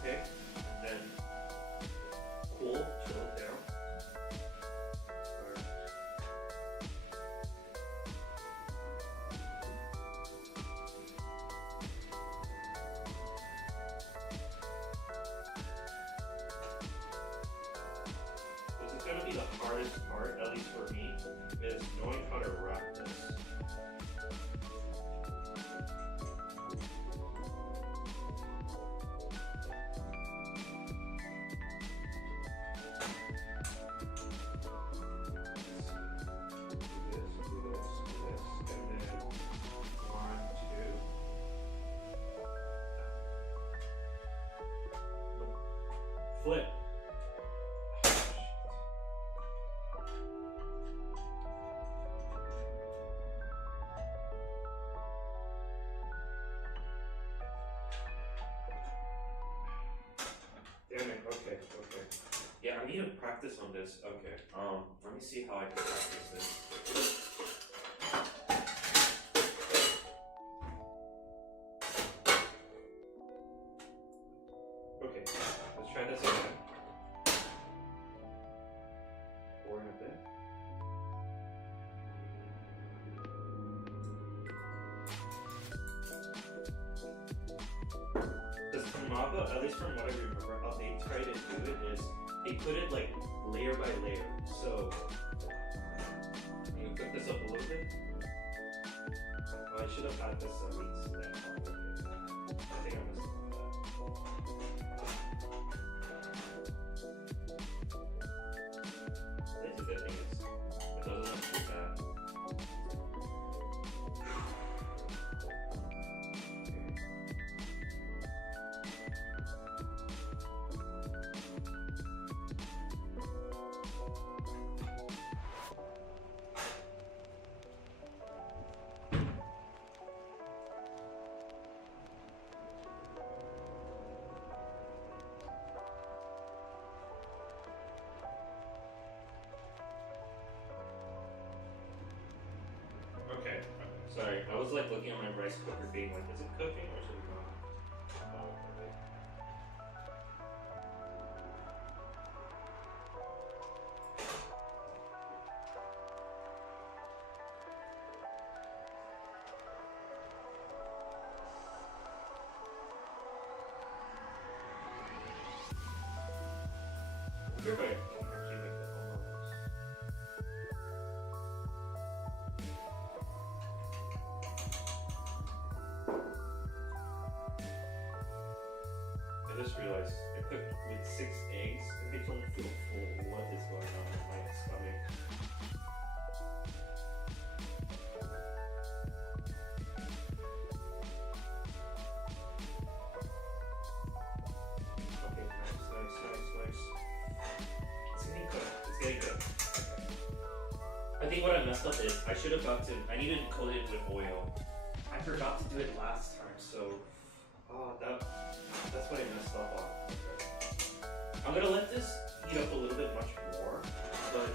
Okay, and then cool, chill it down. This is going to be the hardest part, at least for me, is knowing how to wrap this. Flip. need to practice on this. Okay. Let me see how I can practice this. Okay, let's try this again. Pour in a bit. Because Kamaba, at least from what I remember, how they try to do it is they put it like layer by layer. So I'm gonna cook this up a little bit. Oh, I should have had this at least. Yeah, okay. I think I messed up with that. That's a good thing is it doesn't look too bad. Okay, sorry. I was like looking at my rice cooker being like, is it cooking or is it not? Oh, okay. You're right. Actually make the whole box. I just realized I cooked with 6 eggs and they don't feel full. What is going on in my stomach? Okay, nice. It's getting cooked. I think what I messed up is I should have I needed to coat it with oil. I forgot to do it last time, so that's what I messed up on. Okay. I'm gonna let this heat up a little bit much more, but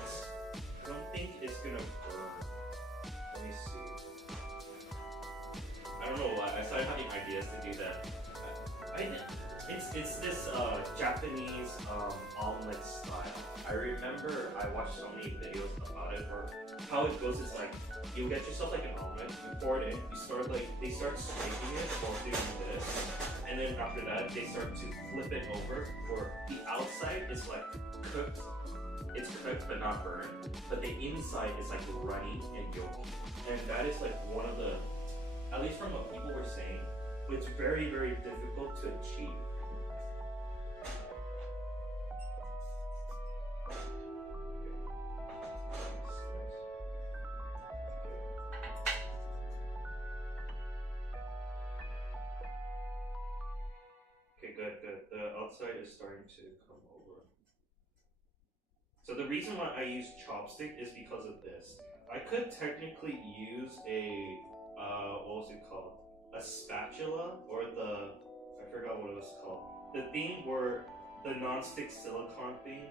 I don't think it's gonna burn. Let me see. I don't know why. I started having ideas to do that. It's this Japanese omelet style. I remember I watched so many videos about it, or how it goes is like you get yourself like an omelet, you pour it in, they start scraping it while doing this, and then after that they start to flip it over, for the outside is like cooked, it's cooked but not burned, but the inside is like runny and yolky, and that is like one of the, at least from what people were saying, it's very, very difficult to achieve. Okay, good. The outside is starting to come over. So the reason why I use chopstick is because of this. I could technically use a, what was it called? A spatula, or I forgot what it was called. The thing where the non-stick silicone thing.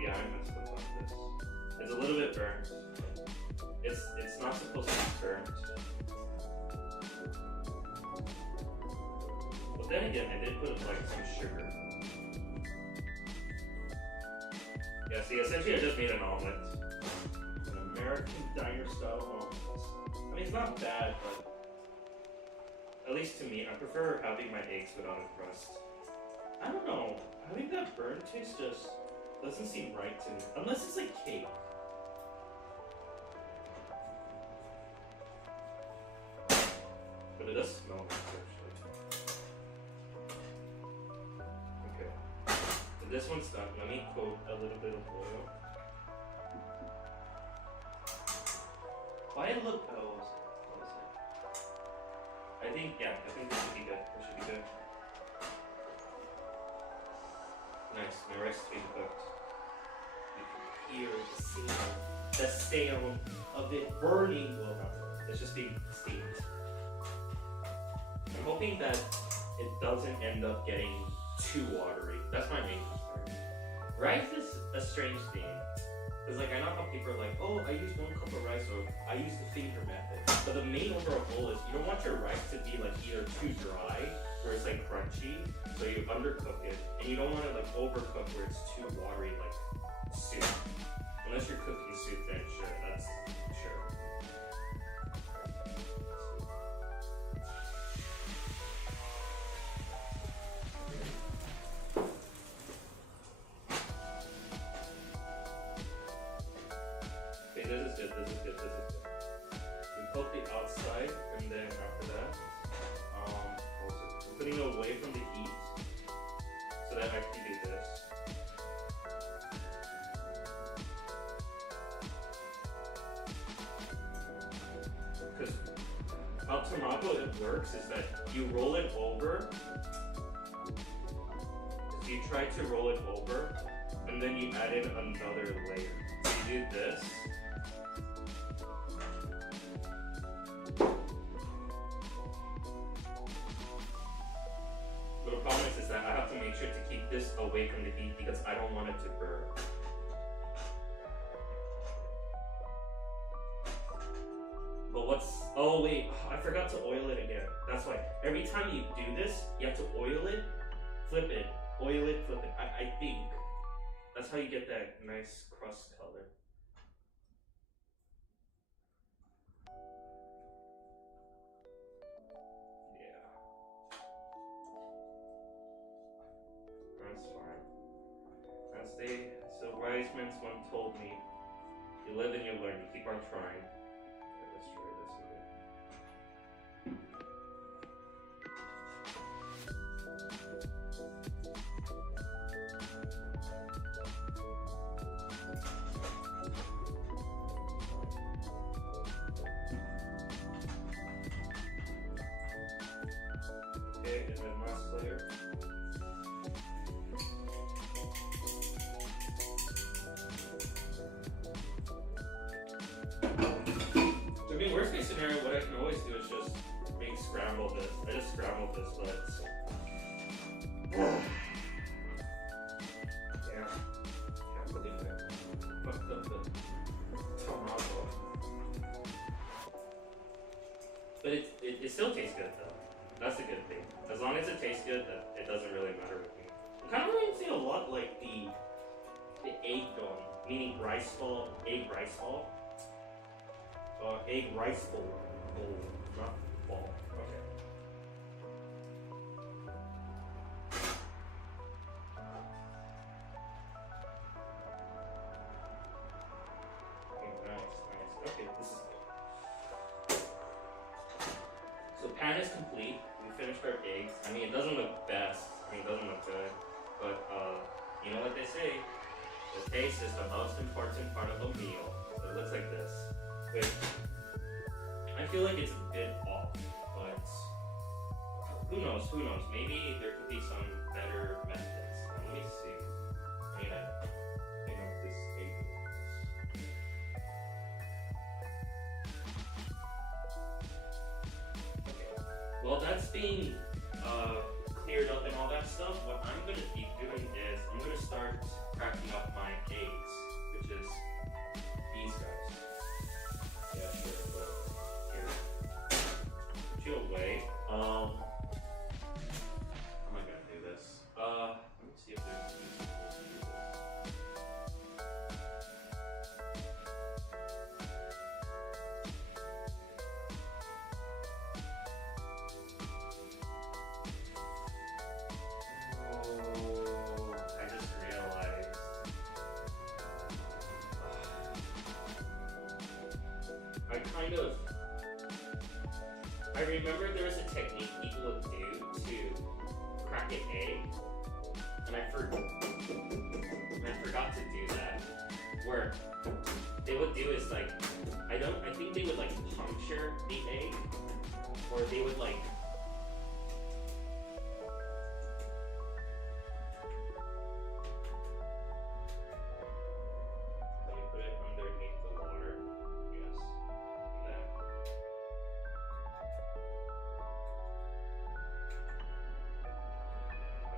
Yeah, I messed up on this. It's a little bit burnt. It's not supposed to be burnt. But then again, I did put like some sugar. Yeah, see, essentially I just made an omelet. An American diner style omelet. I mean, it's not bad, but at least to me, I prefer having my eggs without a crust. I don't know, having that burnt taste just doesn't seem right to me, unless it's like cake. But it does smell nice, actually. Okay, so this one's done. Let me coat a little bit of oil. Why it look? Oh, I think this should be good. This should be good. Nice, my rice is being cooked. You can hear the sound of it burning. Well, not burning. It's just being steamed. I'm hoping that it doesn't end up getting too watery. That's my main concern. Rice is a strange thing. Because like I know how people are like, oh, I use 1 cup of rice, or I use the finger method. But the main overall goal is you don't want your rice to be like either too dry, where it's like crunchy, so you undercook it, and you don't want it like overcooked where it's too watery like soup. Unless you're cooking soup, then sure, that's sure. Okay, this is good, this is good, this is good. We coat the outside, and then after that, I'm putting it away from the heat, so that I can do this. Because how tomato it works is that you roll it over. So you try to roll it over, and then you add in another layer. So you do this. But the problem is that I have to make sure to keep this away from the heat because I don't want it to burn. But oh wait, I forgot to oil it again. That's why every time you do this, you have to oil it, flip it, oil it, flip it. I think that's how you get that nice crust color. Yeah. That's fine. So wise men once told me, you live and you learn, you keep on trying. Let's try this again. Okay, and then last layer. I mean, worst case scenario, what I can always do is just scramble this. I just scrambled this, but yeah, can't believe I fucked up the tomato. But it still tastes good though. That's a good thing. As long as it tastes good, it doesn't really matter with me. It kind of reminds me a lot like the egg one, meaning rice ball, egg rice ball. Egg rice bowl, not ball. Okay. Nice. Okay, this is good. So pan is complete. We finished our eggs. I mean, it doesn't look best. I mean, it doesn't look good. But you know what they say? The taste is the most important part of a meal. So it looks like this. Wait. I feel like it's a bit off, but who knows? Maybe there could be some better methods. Let me see. I need to pick up this egg. Okay. Well, that's being cleared up and all that stuff. What I'm going to be doing is I'm going to start cracking up my eggs, which is these guys. Yeah, sure. But here, put you away. How am I gonna do this? Let me see if there's easy way to do this. Oh, I just realized. I remember there was a technique people would do to crack an egg, and I forgot to do that. Where they would do is like I think they would like puncture the egg, or they would like. Let me put it underneath the water. Yes. And then.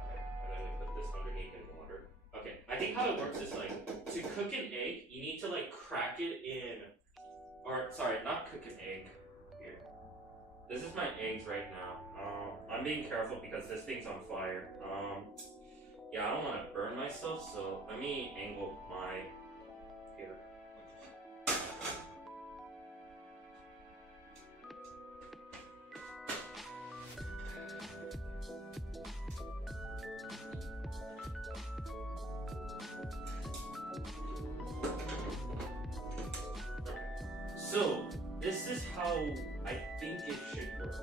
Okay, and then we put this underneath in water. Okay, I think how it works is like to cook an egg, you need to like crack it in. Or, sorry, not cook an egg. Here. This is my eggs right now. I'm being careful because this thing's on fire. Yeah, I don't want to burn myself, so let me angle my... Here. So, this is how I think it should work.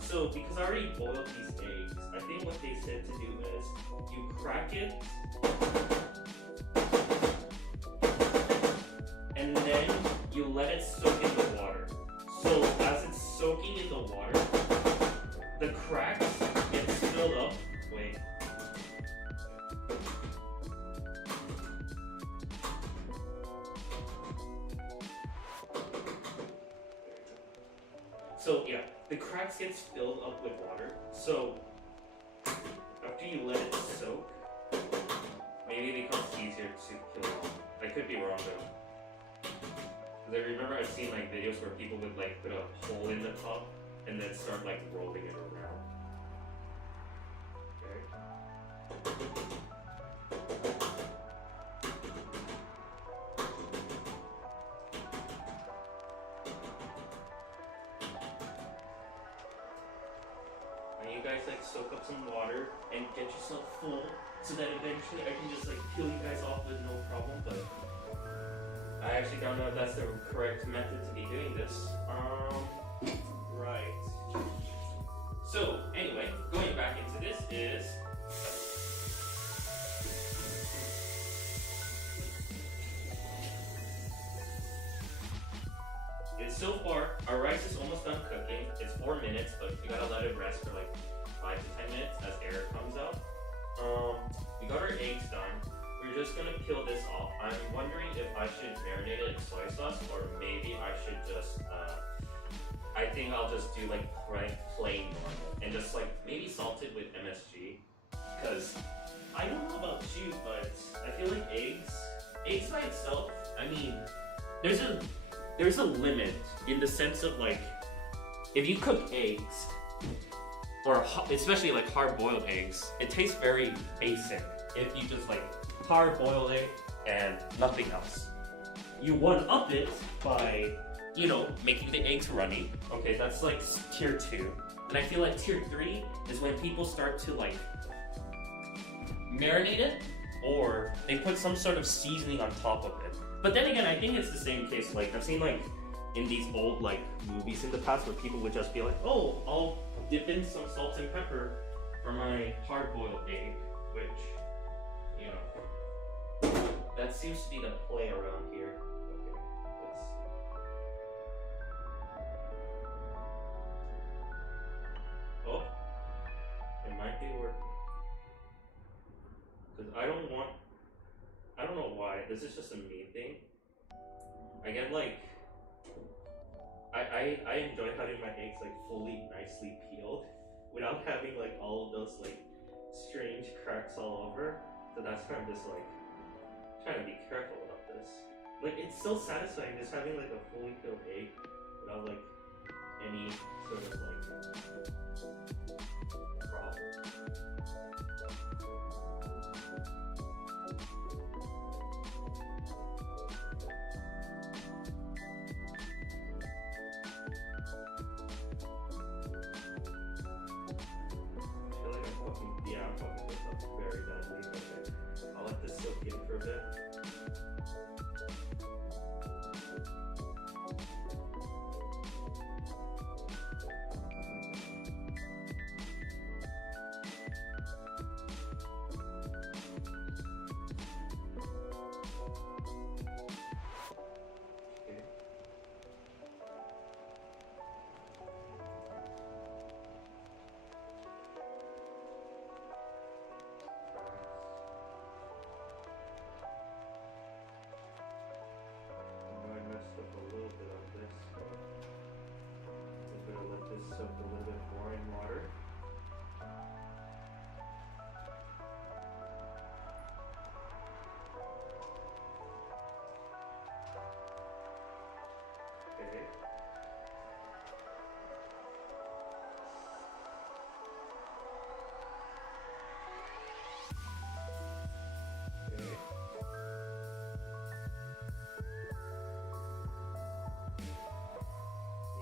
So, because I already boiled these eggs, I think what they said to do is you crack it, and then you let it soak in the water. So, as it's soaking in the water, the cracks get filled up. Wait. So yeah, the cracks gets filled up with water. So after you let it soak, maybe it becomes easier to peel off. I could be wrong though. Because I remember I've seen like videos where people would like put a hole in the top and then start like rolling it around. Okay. You guys like soak up some water and get yourself full so that eventually I can just like peel you guys off with no problem, but I actually don't know if that's the correct method to be doing this. Right. So anyway, going back into this is so far, our rice is almost done cooking. It's 4 minutes, but we gotta let it rest for like 5 to 10 minutes as air comes out. We got our eggs done. We're just gonna peel this off. I'm wondering if I should marinate it in soy sauce, or maybe I should just, I think I'll just do like plain normal and just like maybe salt it with MSG. Cause I don't know about you, but I feel like eggs by itself, I mean, there's a limit in the sense of like, if you cook eggs, or especially like hard-boiled eggs, it tastes very basic. If you just like hard-boiled it and nothing else. You one-up it by, you know, making the eggs runny. Okay, that's like tier 2. And I feel like tier 3 is when people start to like marinate it, or they put some sort of seasoning on top of it. But then again, I think it's the same case. Like I've seen like in these old like movies in the past where people would just be like, "Oh, I'll dip in some salt and pepper for my hard-boiled egg," which, you know, that seems to be the play around here. Okay, let's. Oh, it might be working. Because I don't know why. This is just a me thing. I get like, I enjoy having my eggs like fully nicely peeled without having like all of those like strange cracks all over. So that's why I'm just like trying to be careful about this. Like it's so satisfying just having like a fully peeled egg without like any sort of like problem. Yeah, I'm fucking this up very badly. Okay, I'll let this soak in for a bit. Okay. I'm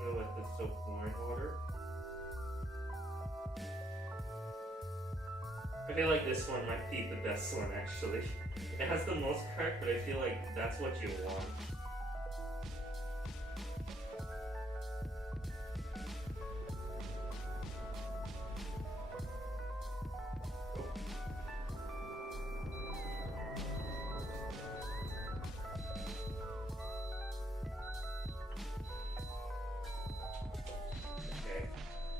gonna let this soak more in water. I feel like this one might be the best one actually. It has the most crack, but I feel like that's what you want. Okay,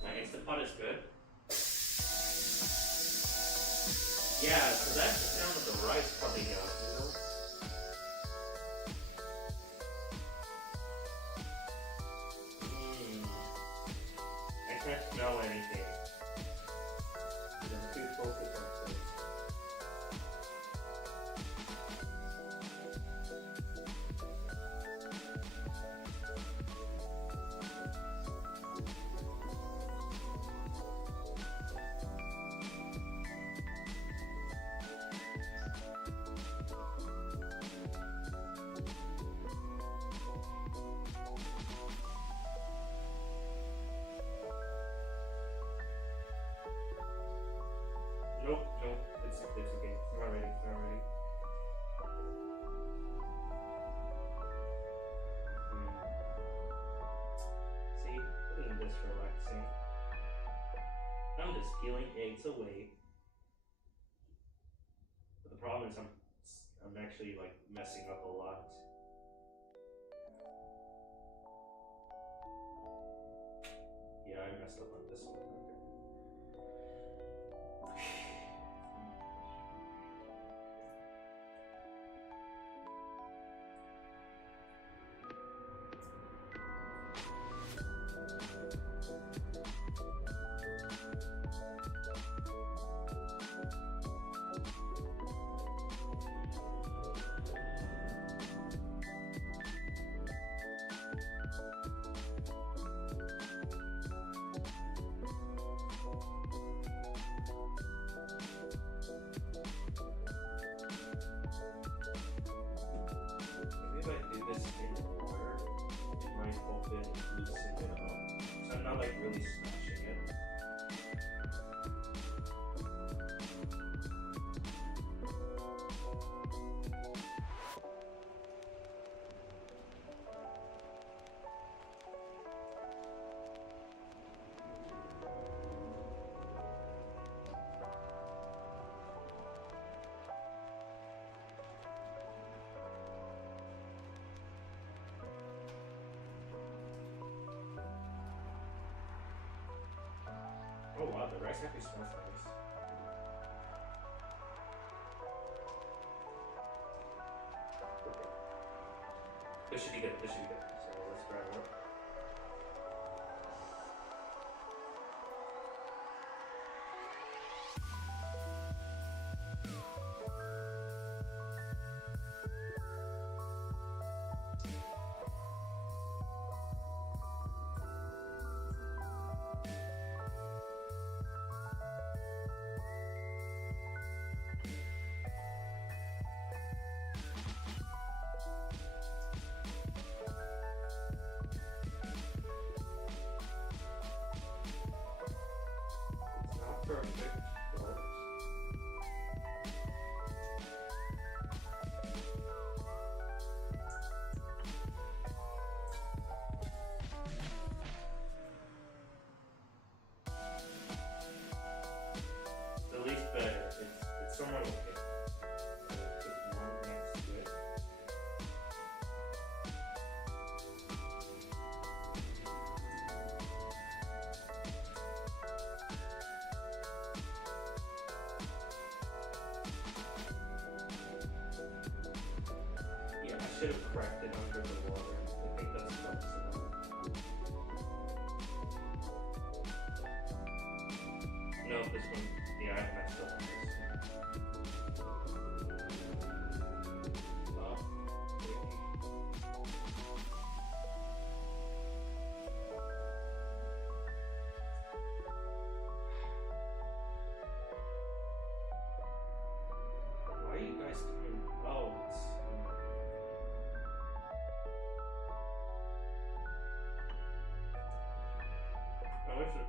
my Instant Pot is good. Yeah, so that's the sound of the rice coming out, you know? I can't smell anything. I'm too focused on this. Nope, it's okay. It's not ready. See, isn't this relaxing? I'm just peeling eggs away. But the problem is I'm actually like messing up a lot. Yeah, I messed up on this one. If I do this in water, it might help it loosen it up. So I'm not like really smashing it. Oh wow, the rice actually smells nice. This should be good. So let's grab one. Perfect, but the least better. It's somewhat okay. So let's put one next to it. Yeah, I should have cracked it under the water. I think that's what's No, this one. Yeah, I messed up on this.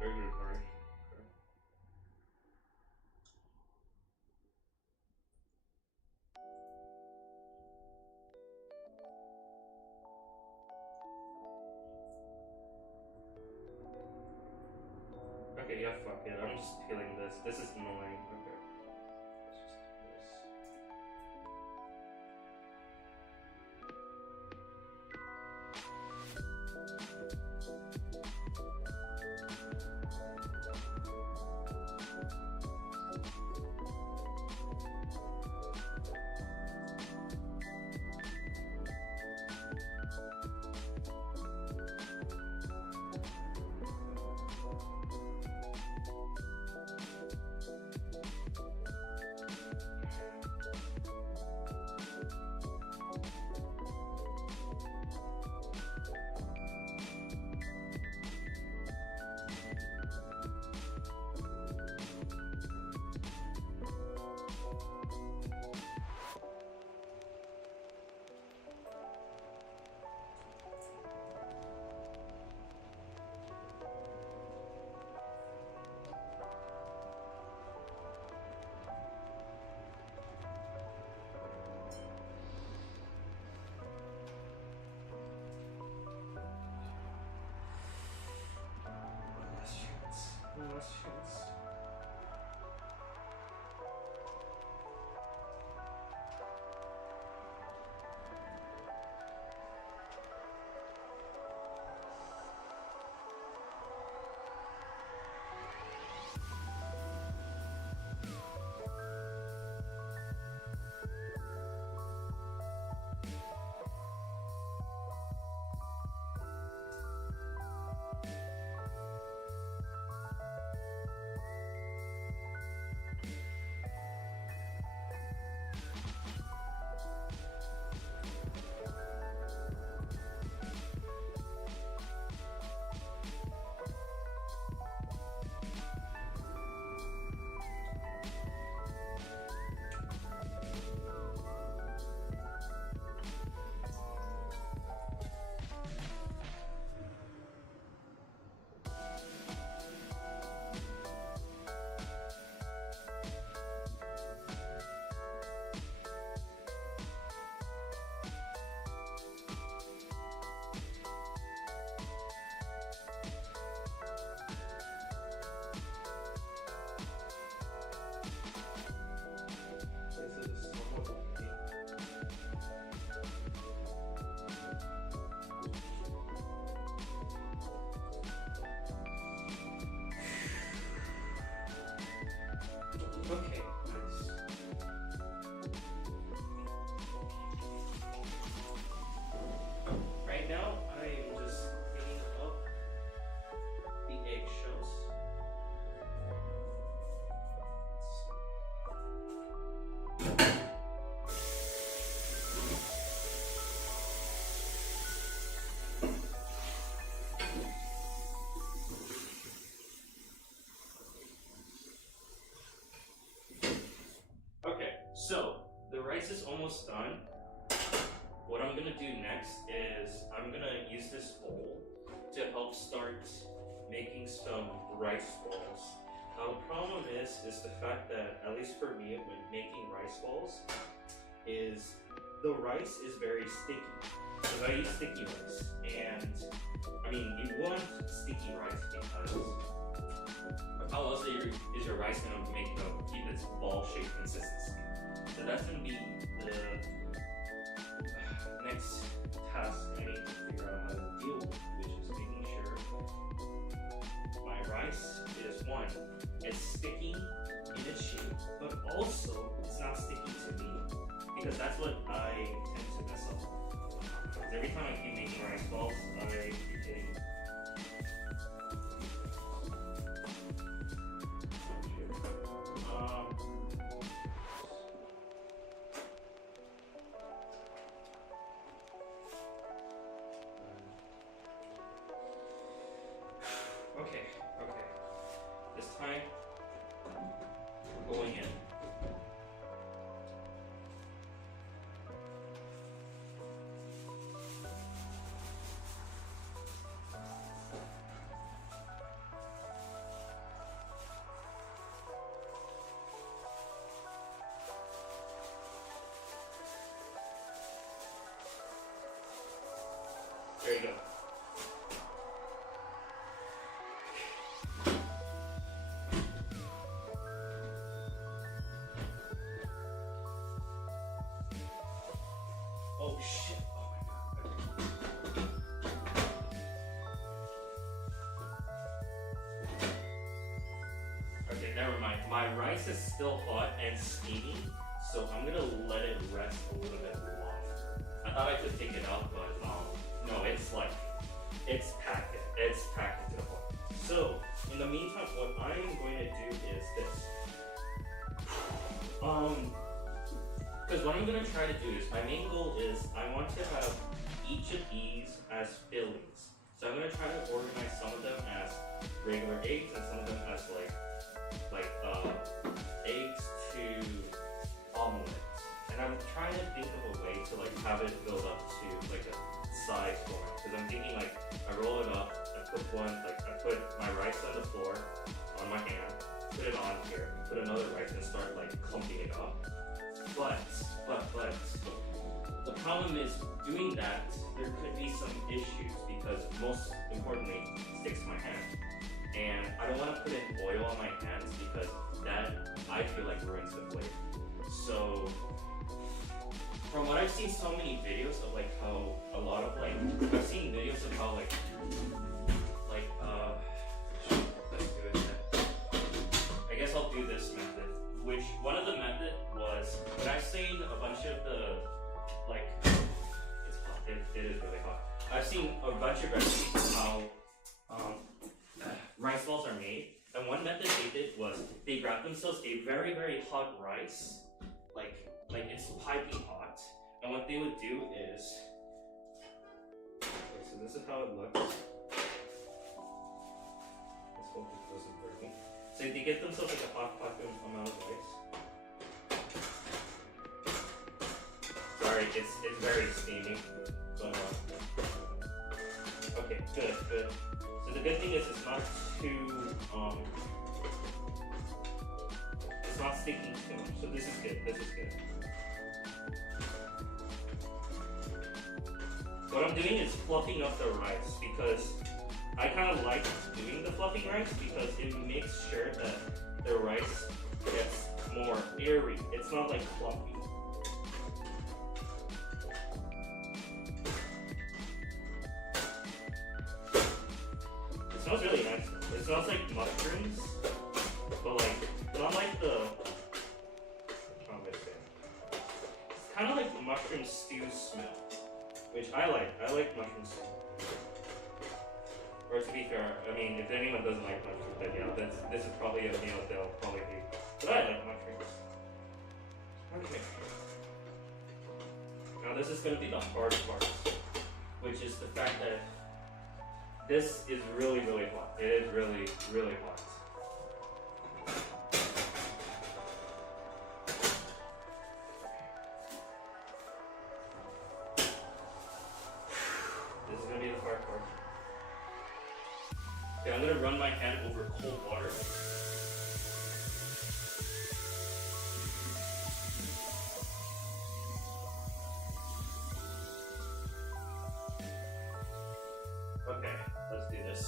Burger Party. Okay, yeah, fuck it. I'm just peeling this. This is annoying. Okay. Let's just do this. Last chance. Okay, nice. Right now, I am just cleaning up the eggshells. Okay, so the rice is almost done. What I'm gonna do next is I'm gonna use this bowl to help start making some rice balls. Now the problem is the fact that, at least for me, when making rice balls, is the rice is very sticky. Because I use sticky rice, and I mean you want sticky rice because how else is your rice gonna keep its ball-shaped consistency? So that's gonna be the next task I need to figure out how to deal with, which is making sure my rice is one, it's sticky in its shape, but also it's not sticky to me, because that's what I tend to mess up. Because every time I keep making rice balls, I keep getting There you go. Oh shit. Oh my god. Okay, never mind. My rice is still hot and steamy, so I'm gonna let it rest a little bit longer. I thought I could take it out, but no, it's like, it's packed. It's packed to the point. So, in the meantime, what I am going to do is this. Because what I'm going to try to do is, my main goal is, I want to have each of these as fillings. So I'm going to try to organize some of them as regular eggs and some of them as like eggs to omelets. And I'm trying to think of a way to like have it build up to like a size form. Because I'm thinking like, I roll it up, I put my rice on the floor, on my hand, put it on here, put another rice and start like clumping it up. But the problem is doing that, there could be some issues because most importantly, it sticks to my hand. And I don't want to put in oil on my hands because that, I feel like, ruins the flavor. So, from what I've seen so many videos of like how a lot of like, I've seen videos of how like, let's do it then. I guess I'll do this method, which one of the method was, when I've seen a bunch of the, like, it's hot, it is really hot. I've seen a bunch of recipes of how rice balls are made, and one method they did was, they grabbed themselves a very, very hot rice, like it's piping hot, and what they would do is, okay, so this is how it looks. Let's hope it doesn't break me. So they get themselves like a hot amount of rice. Sorry, it's very steamy. Okay, good. So the good thing is it's not too it's not sticking too much. So this is good. What I'm doing is fluffing up the rice because I kind of like doing the fluffing rice because it makes sure that the rice gets more airy. It's not like fluffy. It smells really nice. It smells like mushrooms, but not like the. It's kind of like the mushroom stew smell, which I like. I like mushroom stew. Or to be fair, I mean, if anyone doesn't like mushrooms, then yeah, this is probably a meal they'll probably hate. But I like mushrooms. Okay. Now this is going to be the hard part, which is the fact that this is really, really hot. It is really, really hot. This is going to be the hard part. Okay, I'm going to run my hand over cold water. Okay, let's do this.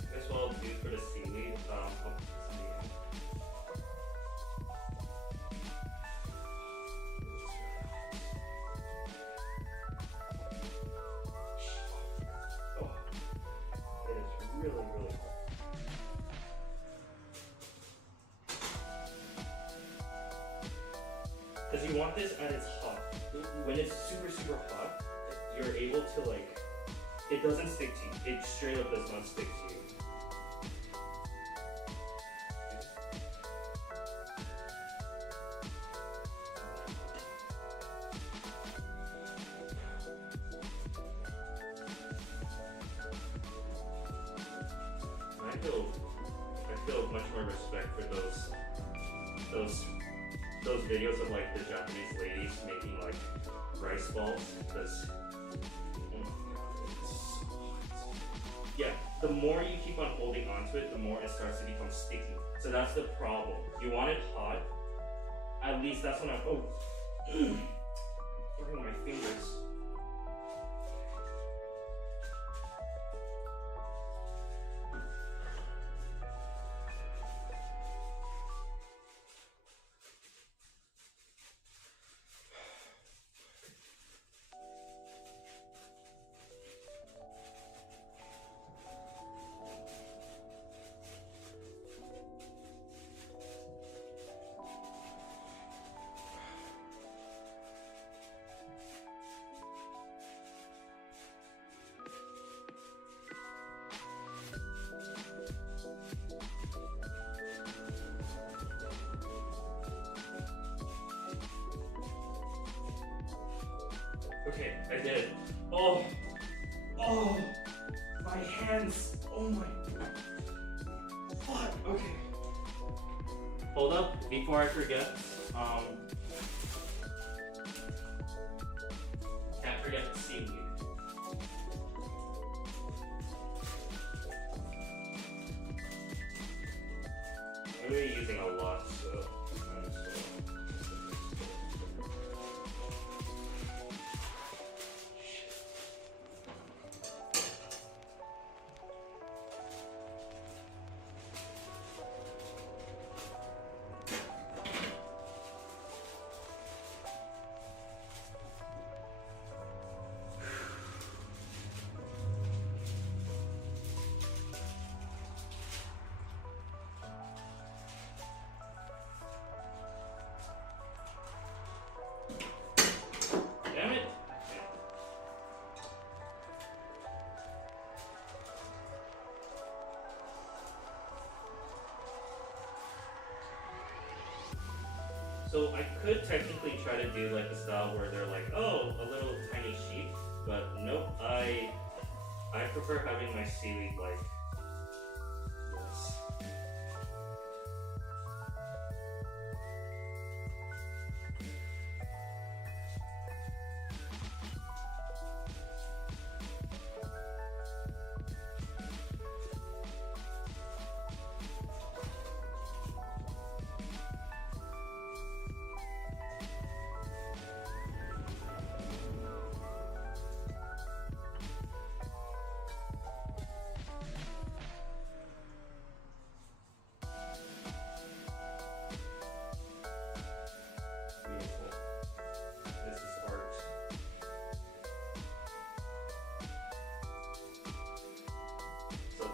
I guess what I'll do for the seaweed, I'll put some in. Oh, it is really, really hot. Because you want this at its hot. When it's super, super hot, you're able to like, it doesn't stick to you. It straight up does not stick to you. I feel much more respect for those videos of like the Japanese ladies making like rice balls because oh my god, it's so hot. Yeah. the more you keep on holding onto it, the more it starts to become sticky. So that's the problem. You want it hot. At least that's when burning my fingers. Okay, I did. Oh, my hands. Oh my. Fuck. Okay. Hold up, before I forget. Can't forget the seaweed. I'm gonna be using a lot, so. Damn it! So I could technically try to do like a style where they're like, oh, a little tiny sheep, but nope. I prefer having my seaweed like this.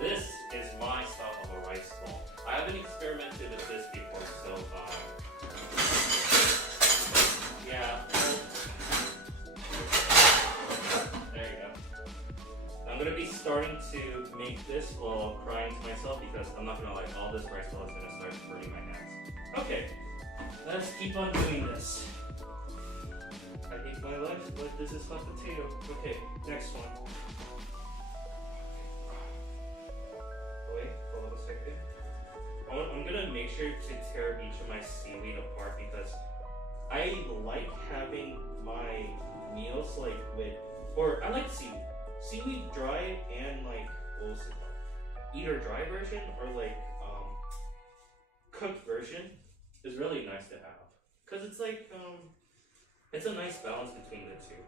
This is my style of a rice ball. I haven't experimented with this before, so yeah. There you go. I'm gonna be starting to make this while crying to myself because I'm not gonna lie, all this rice ball is gonna start burning my hands. Okay, let's keep on doing this. I hate my life, but this is hot potato. Okay, next one. I'm gonna make sure to tear each of my seaweed apart because I like having my meals like with, or I like seaweed. Seaweed dry and like, what was it called? Either dry version or like cooked version is really nice to have. Cause it's like, it's a nice balance between the two.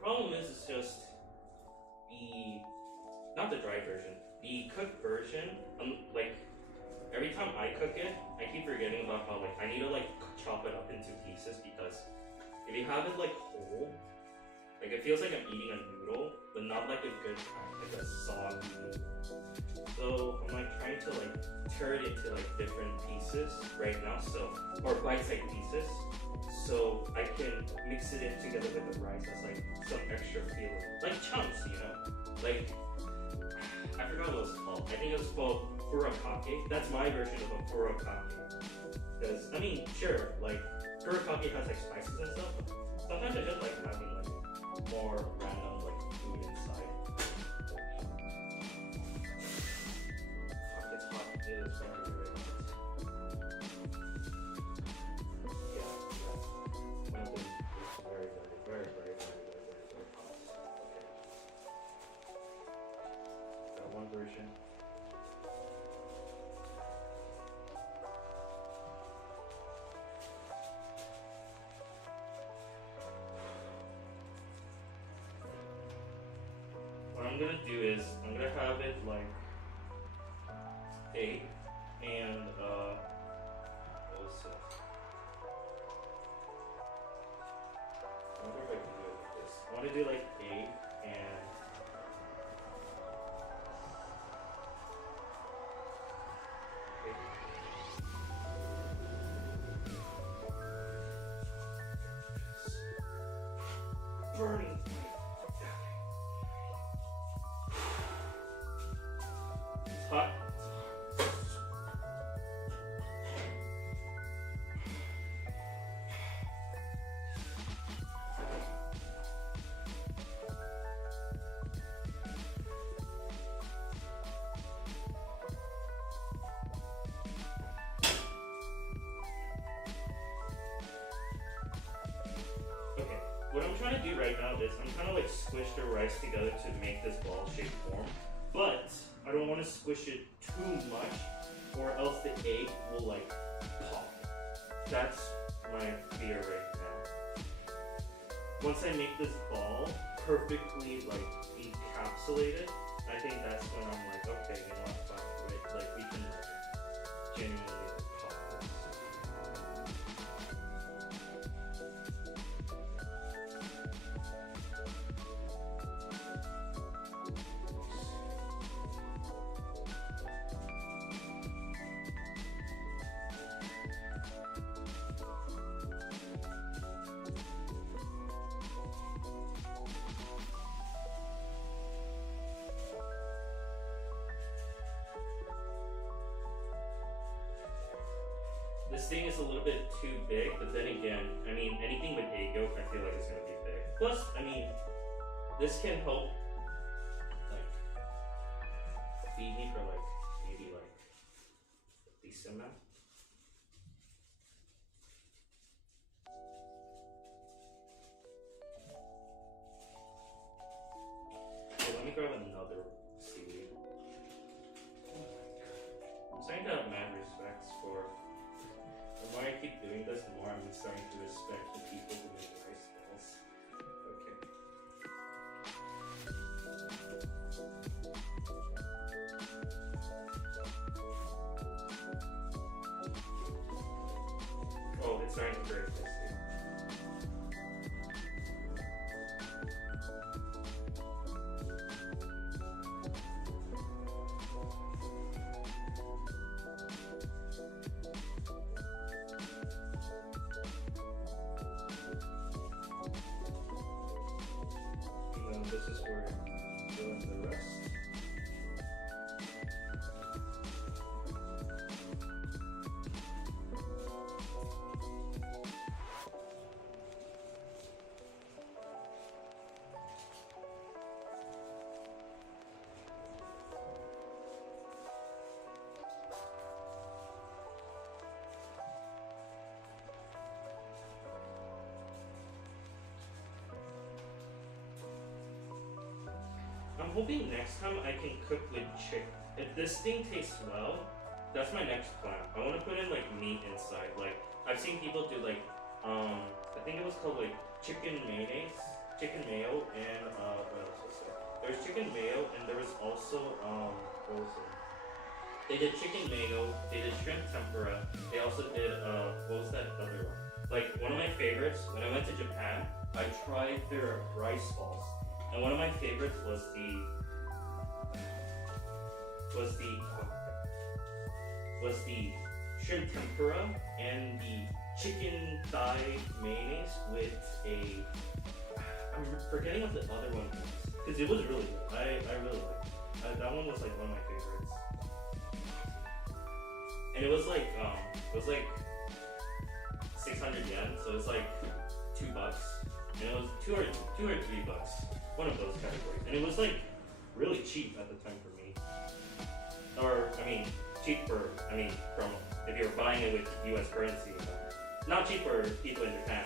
Problem is, it's just not the dry version, the cooked version, like, every time I cook it, I keep forgetting about how like I need to like chop it up into pieces because if you have it like whole, like it feels like I'm eating a noodle, but not like a good kind, like a soggy noodle. So I'm like trying to like tear it into like different pieces right now, so or bite-sized pieces, so I can mix it in together with the rice as like some extra feeling, like chunks, you know, like I forgot what it was called. I think it was called furikake. That's my version of a furikake. Because, I mean, sure, like, furikake has like spices and stuff, but sometimes I just like having like more random like food inside. Fuck, it's hot. It is very, very hot. Yeah, one of them is very, very, very, very, very, very, very, very hot. Okay. That one version imagine. What I'm gonna do is I'm gonna have it like egg and what was it? I wonder if I can do it like this. I want to do like egg and burning. It's hot. Okay, what I'm trying to do right now is I'm trying to like squish the rice together to make this ball shaped form, but I don't want to squish it too much or else the egg will like pop. That's my fear right now. Once I make this ball perfectly like encapsulated, I think that's when I'm like, okay, you know what, fine, right? Like we can like genuinely pop this. This thing is a little bit too big, but then again, I mean, anything with egg yolk, I feel like it's gonna be big. Plus, I mean, this can help, like, feed me for like, maybe like, a decent amount. Okay, let me grab another seaweed. I'm starting to have mad respects for. The more I keep doing this, the more I'm starting to respect the people who make rice balls. Okay. Oh, it's starting to break, I see. This is where I'm doing the rest. I'm hoping next time I can cook with chicken. If this thing tastes well, that's my next plan. I want to put in like meat inside. Like I've seen people do like I think it was called like chicken mayonnaise, chicken mayo, and what else was there? There's chicken mayo, and there was also what was it? They did chicken mayo. They did shrimp tempura. They also did what was that other one? Like one of my favorites when I went to Japan, I tried their rice balls. And one of my favorites was the shrimp tempura and the chicken thigh mayonnaise with I'm forgetting what the other one was because it was really good. I really liked it. That one was like one of my favorites. And it was like 600 yen, so it's like $2, and it was $2 or $3. One of those categories, and it was like really cheap at the time for me. Or I mean, cheap for from if you're buying it with U.S. currency, not cheap for people in Japan.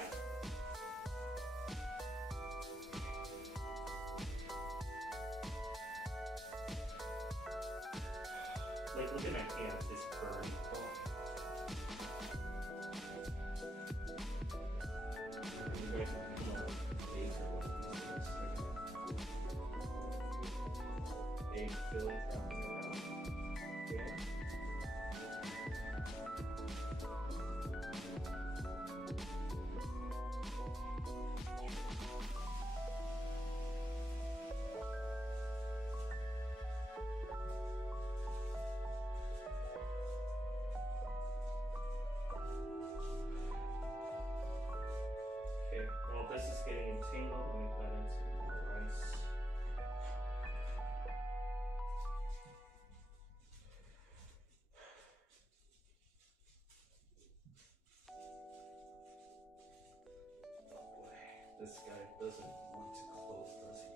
This guy doesn't want to close, does he?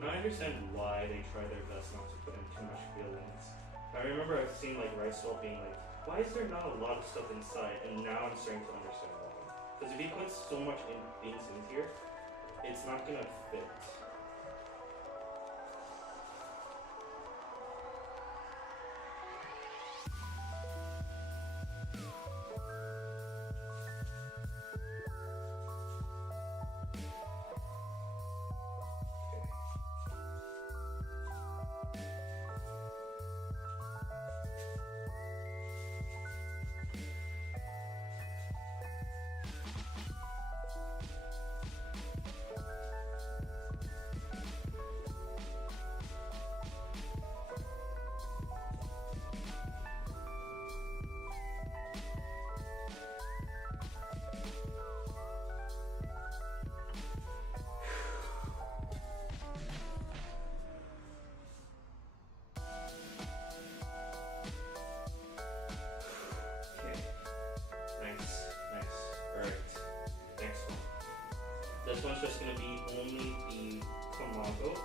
Now I understand why they try their best not to put in too much feelings. I remember I've seen like Ricewell being like, why is there not a lot of stuff inside? And now I'm starting to understand why. Because if he puts so much things in here, it's not gonna fit. This one's just gonna be only the Kamago.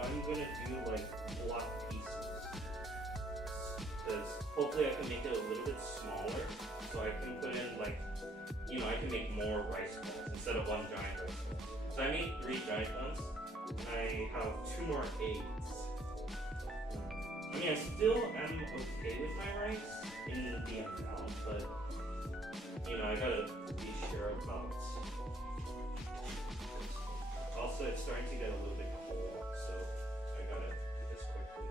I'm gonna do like block pieces. Because hopefully I can make it a little bit smaller. So I can put in like, you know, I can make more rice balls instead of one giant rice ball. So I made 3 giant ones. And I have 2 more 8s. I mean, I still am okay with my rice in the amount, but you know, I gotta be sure about. Also, it's starting to get a little bit cold, so I gotta do this quickly.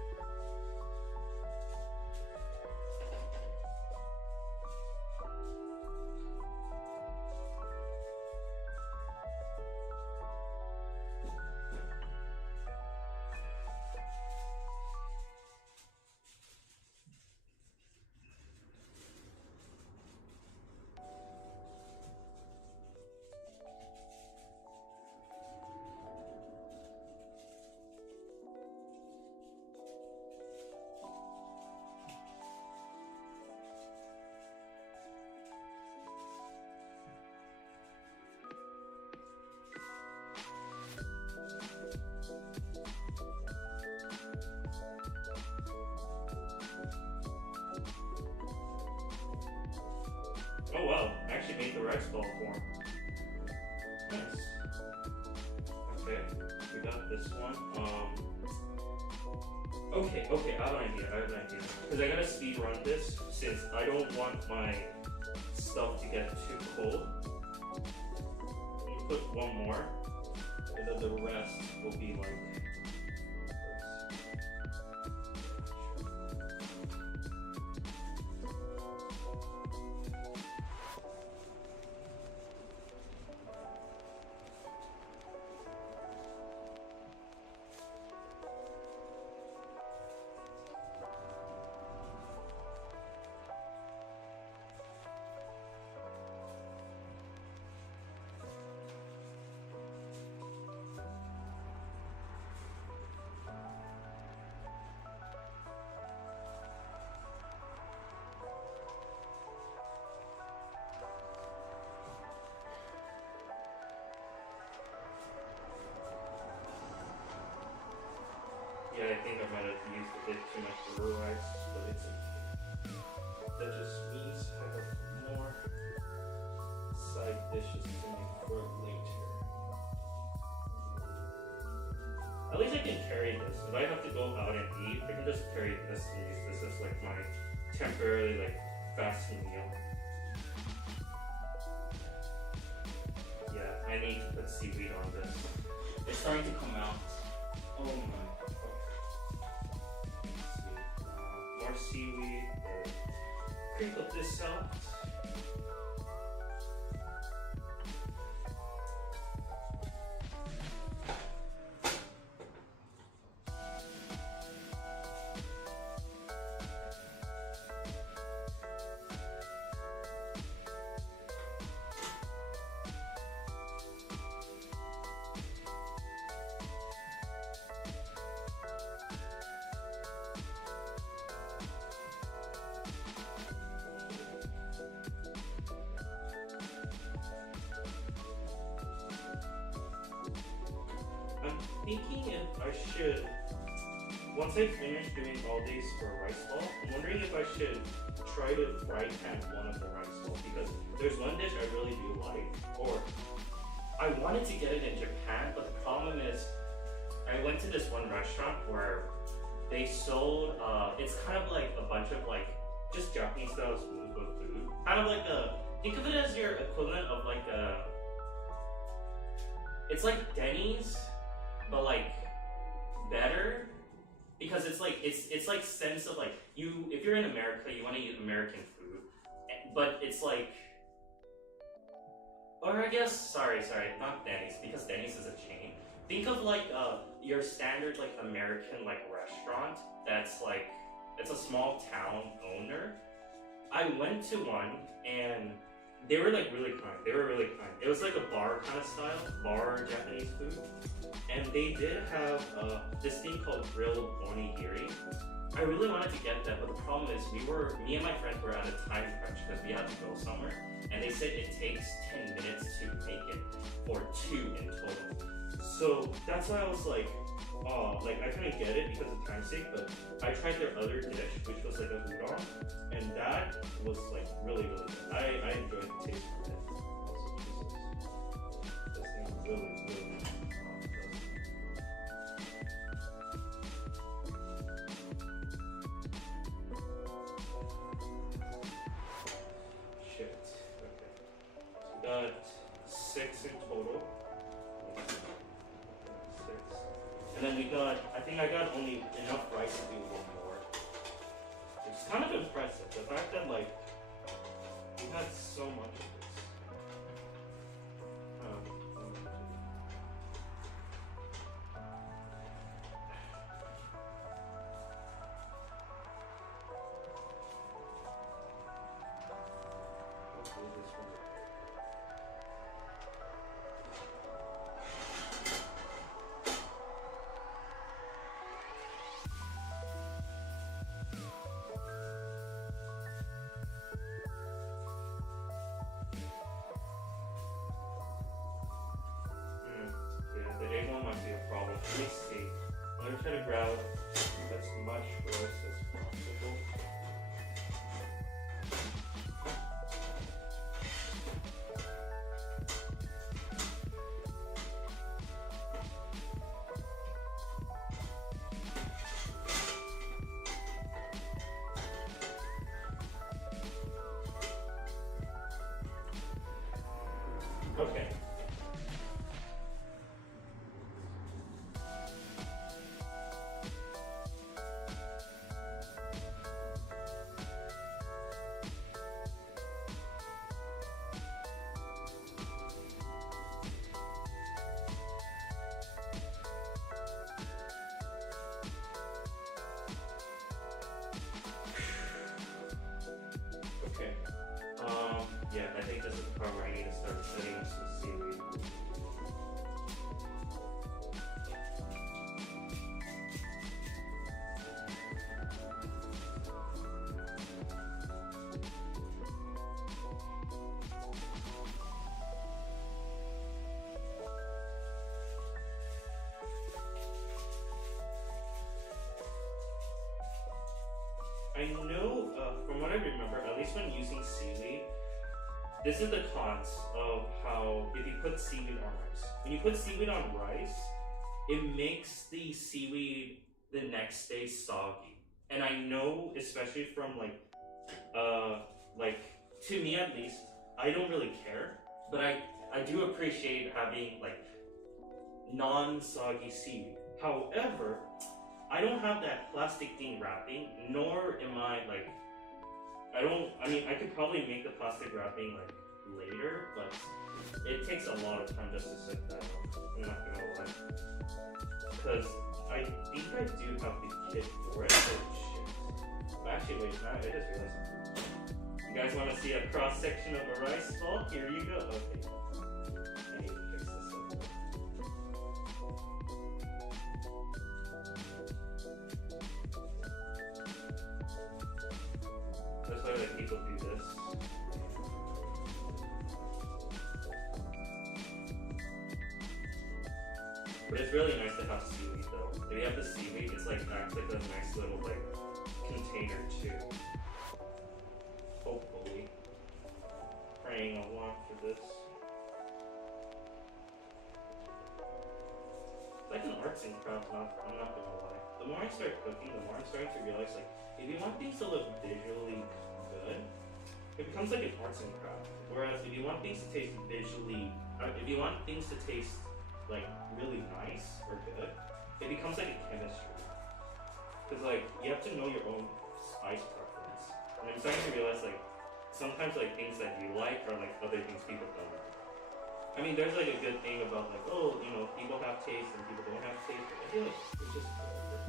Oh wow, I actually made the rice ball form. Nice. Okay, we got this one. Okay, I have an idea. Because I gotta speed run this since I don't want my stuff to get too cold. I'm gonna put one more, and then the rest will be like dishes to make for later. At least I can carry this. If I have to go out and eat, I can just carry this and use this as like my temporarily like fast meal. Yeah, I need to put seaweed on this. It's starting to come out. Oh my god. More seaweed. Crinkle this out. I'm thinking if I should, once I finish doing all these for rice ball, I'm wondering if I should try to fry pan one of the rice balls, because there's one dish I really do like, or I wanted to get it in Japan, but the problem is I went to this one restaurant where they sold, it's kind of like a bunch of like just Japanese style food, kind of like think of it as your equivalent of like it's like Denny's, but like better, because it's like it's like sense of like if you're in America, you want to eat American food, but it's like, or I guess sorry, not Denny's, because Denny's is a chain. Think of like your standard like American like restaurant that's like, it's a small town owner. I went to one and they were like really kind. They were really kind. It was like a bar kind of style, bar Japanese food. And they did have this thing called grilled onigiri. I really wanted to get that, but the problem is me and my friends were at a time crunch because we had to go somewhere. And they said it takes 10 minutes to make it for 2 in total. So that's why I was like, oh, like I couldn't get it because of time's sake, but I tried their other dish, which was like a udon, and that was like really, really good. I enjoyed the taste of it. Also, Jesus. This thing really, really shit. Okay. So we got 6 in total. And then we got, I think I got only enough rice to do one more. It's kind of impressive, the fact that like, we had so much of this. The egg one might be a problem. Let me see. I'm going to try to grab as much roast as possible. Okay. Okay. Yeah, I think this is the part where I need to start setting up some seaweed. I know, from what I remember, at least when using seaweed, this is the cons of how how if you put seaweed on rice, when you put seaweed on rice, it makes the seaweed the next day soggy. And I know, especially from like to me at least, I don't really care, but I do appreciate having like non-soggy seaweed. However, I don't have that plastic thing wrapping, nor am I like, I mean, I could probably make the plastic wrapping like later, but it takes a lot of time just to set that up. I'm not gonna lie. Because I think I do have the kit for it, but shit. Actually, wait, I just realized something. You guys want to see a cross section of a rice ball? Here you go. Okay. I need to fix this up. That's why like people do this. But it's really nice to have seaweed though. If you have the seaweed, it's like acts like a nice little like container too. Hopefully. Praying a lot for this. It's like an arts and crafts, I'm not gonna lie. The more I start cooking, the more I'm starting to realize like if you want things to look visually good, it becomes like an arts and craft. Whereas if you want things to taste visually, if you want things to taste like really nice or good, it becomes like a chemistry. Because like you have to know your own spice preference. And I'm starting to realize like sometimes like things that you like are like other things people don't like. I mean, there's like a good thing about like, oh, you know, people have taste and people don't have taste. But I feel like it's just whatever.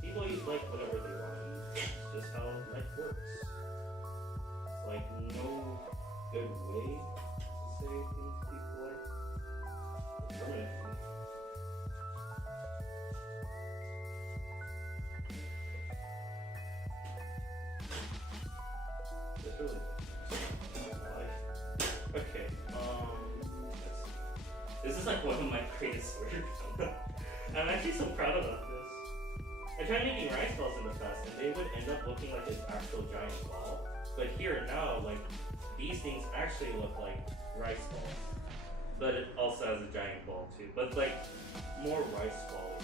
People eat like whatever they want to eat. It's just how life works. Like no good way to say things people like. Permanently. It's really okay. This is like one of my greatest works. I'm actually so proud about this. I tried making rice balls in the past, and they would end up looking like an actual giant ball. But here now, like these things actually look like rice balls. But it also has a giant ball too. But like more rice balls.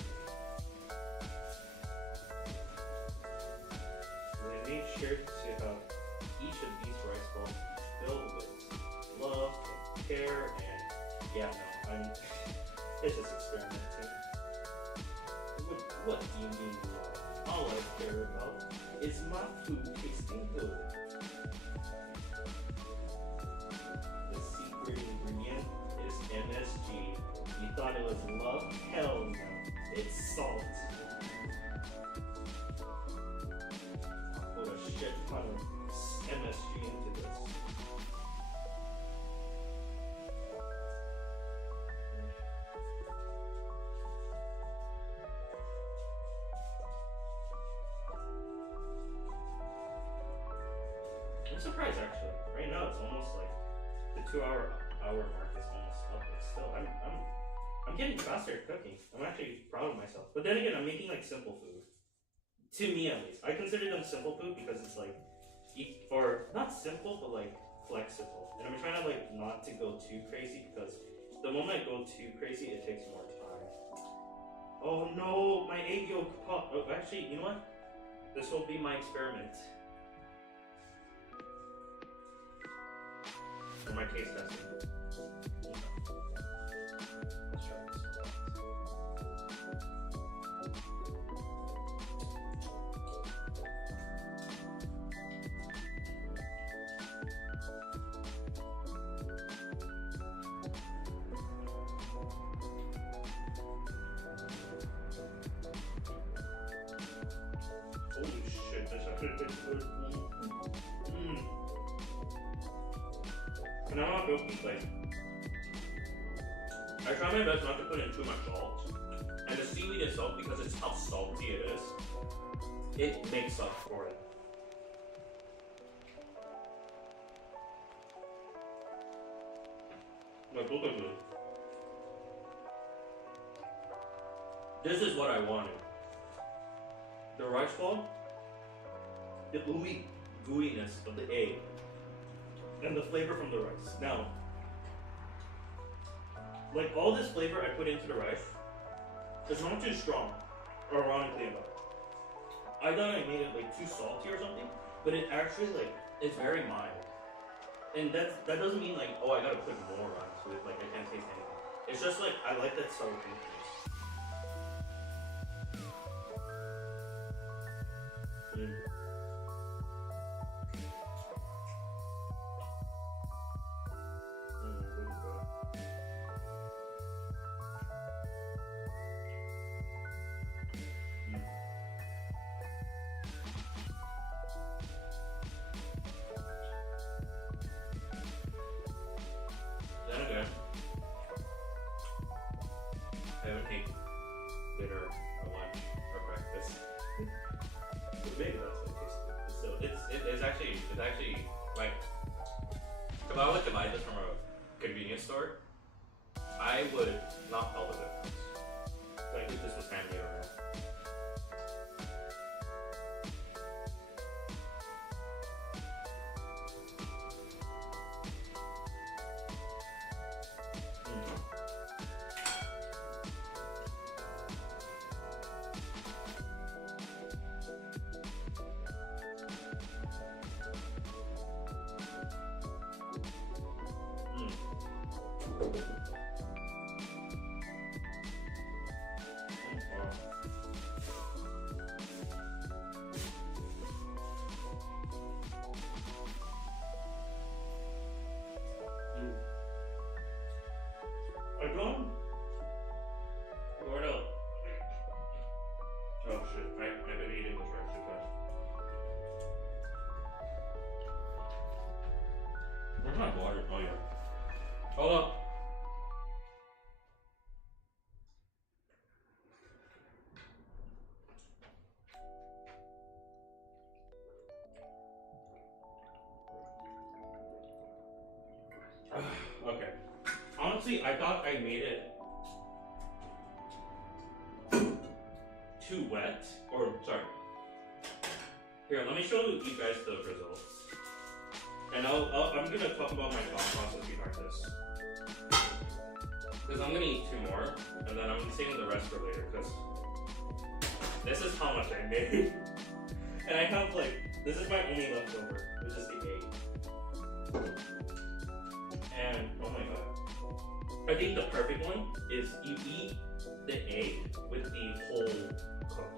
They made sure to have each of these rice balls filled with love and care and yeah, no, it's just experimenting. What do you mean love? All I care about is my food tasting good. The secret ingredient is MSG. You thought it was love? Hell no. It's salt. I'll put a shit ton of MSG into this. I'm surprised actually. Right now it's almost like the 2-hour mark is almost up, but still I'm getting faster at cooking. I'm actually proud of myself. But then again, I'm making like simple food. To me at least. I consider them simple food because it's like or not simple but like flexible. And I'm trying to like not to go too crazy because the moment I go too crazy it takes more time. Oh no, my egg yolk popped. Oh, actually, you know what? This will be my experiment. For my taste testing. Let's try this. Holy shit, this actually tastes good. And I'm not milking plate. I try my best not to put in too much salt. And the seaweed itself, because it's how salty it is, it makes up for it. Like, look at this. This is what I wanted. The rice ball, the gooiness of the egg, and the flavor from the rice. Now, Like all this flavor I put into the rice, it's not too strong, ironically enough. I thought I made it like too salty or something, but it actually like it's very mild. And that doesn't mean like, oh, I gotta put more onto it, like I can't taste anything. It's just like I like that sour taste. Then again, I haven't eaten dinner or lunch or breakfast. But maybe that's what tastes good. So it's actually like if I was to buy this from a convenience store, I would not tell the difference. Like if this was handmade or not. I don't. What else? Oh shit! I've been eating this rice too fast. Where's my water? Oh yeah. Hold up. Okay. Honestly, I thought I made it too wet, or sorry. Here, let me show you guys the results, and I'm gonna talk about my thought process behind this, because I'm gonna eat 2 more, and then I'm saving the rest for later, because this is how much I made, and I have like this is my only leftover, which is the egg, and oh my god. I think the perfect one is you eat the egg with the whole cook.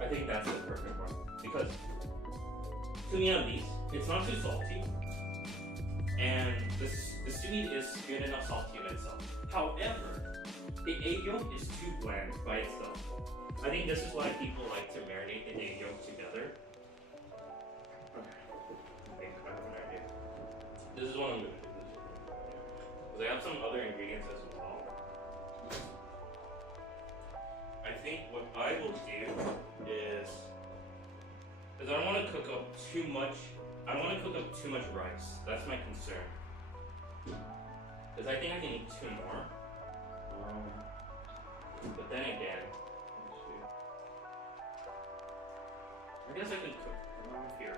I think that's the perfect one. Because to me at least, it's not too salty. And the sweet is good enough salty in itself. However, the egg yolk is too bland by itself. I think this is why people like to marinate the egg yolk together. Okay, I have an idea. This is what I'm gonna do. Because I have some other ingredients as well. I think what I will do is I don't want to cook up too much. I don't want to cook up too much rice. That's my concern. Because I think I can eat 2 more. But then again, I guess I could cook around here.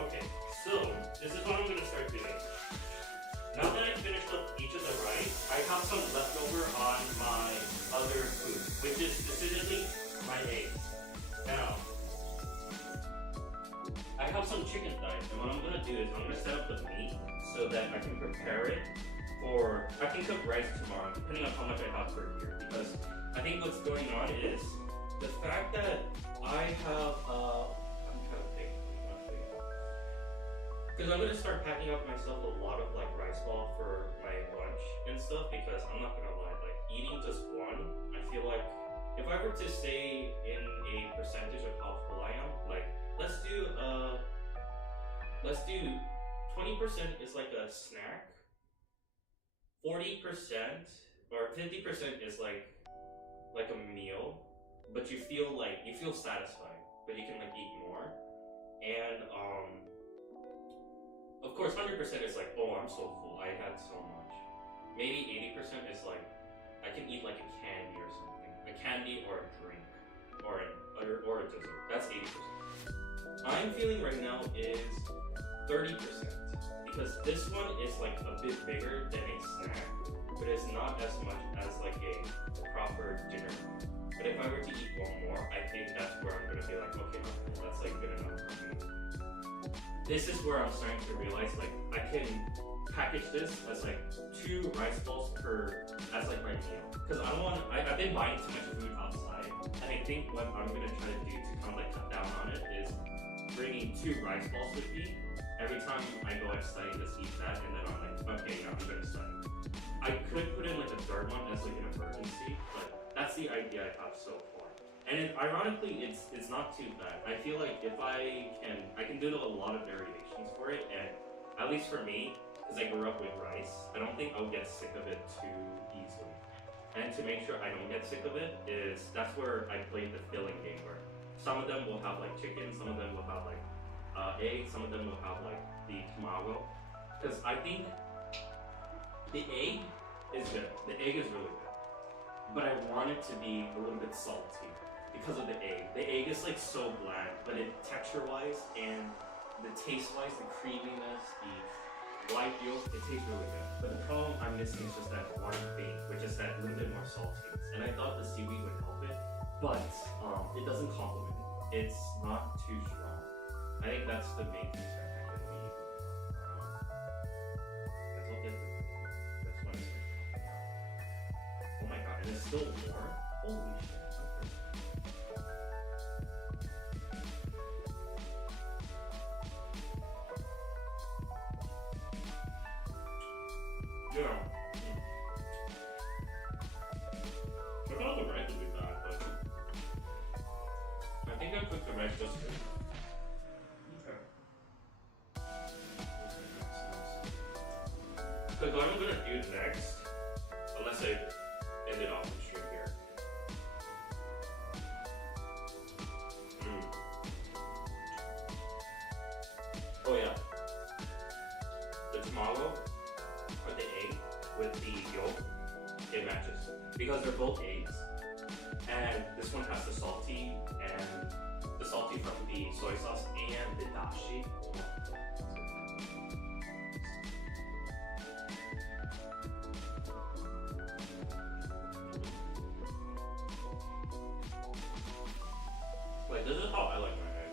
Okay, so this is what I'm gonna start doing. Now that I finished up each of the rice, I have some leftover on my other food, which is specifically my eggs. Now, I have some chicken thighs, and what I'm gonna do is I'm gonna set up the meat so that I can prepare it I can cook rice tomorrow, depending on how much I have per year. Because I think what's going on is the fact that I have, I'm trying to think, because I'm gonna start packing up myself a lot of like rice ball for my lunch and stuff. Because I'm not gonna lie, like eating just one, I feel like if I were to say in a percentage of how full I am, like let's do 20% is like a snack. 40% or 50% is like a meal, but you feel satisfied, but you can like eat more. And of course 100% is like, oh, I'm so full, I had so much. Maybe 80% is like I can eat like a candy or something, a candy or a drink or a dessert. That's 80%. I'm feeling right now is 30%. Because this one is like a bit bigger than a snack, but it's not as much as like a proper dinner. But if I were to eat one more, I think that's where I'm gonna be like, okay, that's like good enough for me. This is where I'm starting to realize like I can package this as like 2 rice balls as like my meal. Because I've been buying too much food outside, and I think what I'm gonna try to do to kind of like cut down on it is bringing 2 rice balls with me. Every time I go and study, just eat that, and then I'm like, okay, now I'm gonna study. I could put in like a 3rd one as like an emergency, but that's the idea I have so far. And ironically, it's not too bad. I feel like if I can do a lot of variations for it, and at least for me, because I grew up with rice, I don't think I'll get sick of it too easily. And to make sure I don't get sick of it that's where I played the filling game, where some of them will have like chicken, some of them will have like egg, some of them will have like the tamago. Because I think the egg is good. The egg is really good. But I want it to be a little bit salty because of the egg. The egg is like so bland, but texture-wise and the taste-wise, the creaminess, the white yolk, it tastes really good. But the problem I'm missing is just that one thing, which is that little bit more saltiness. And I thought the seaweed would help it, but it doesn't complement it. It's not too strong. I think that's the main concern I can leave. Guess I'll get this one. Oh my god, and it's still warm? Holy shit. Okay. Yeah. I thought the rice would be bad, but I think I cooked the rice just good. Because what I'm going to do next, unless I end it off the stream here. Oh yeah. The tamago, or the egg, with the yolk, it matches. Because they're both eggs. And this one has the salty from the soy sauce and the dashi. Like, this is how I like my egg.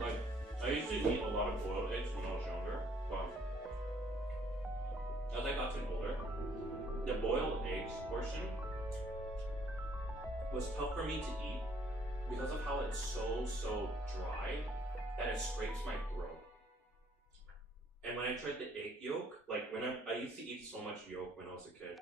Like, I used to eat a lot of boiled eggs when I was younger, but as I got older, the boiled eggs portion was tough for me to eat because of how it's so dry that it scrapes my throat. And when I tried the egg yolk, like when I used to eat so much yolk when I was a kid.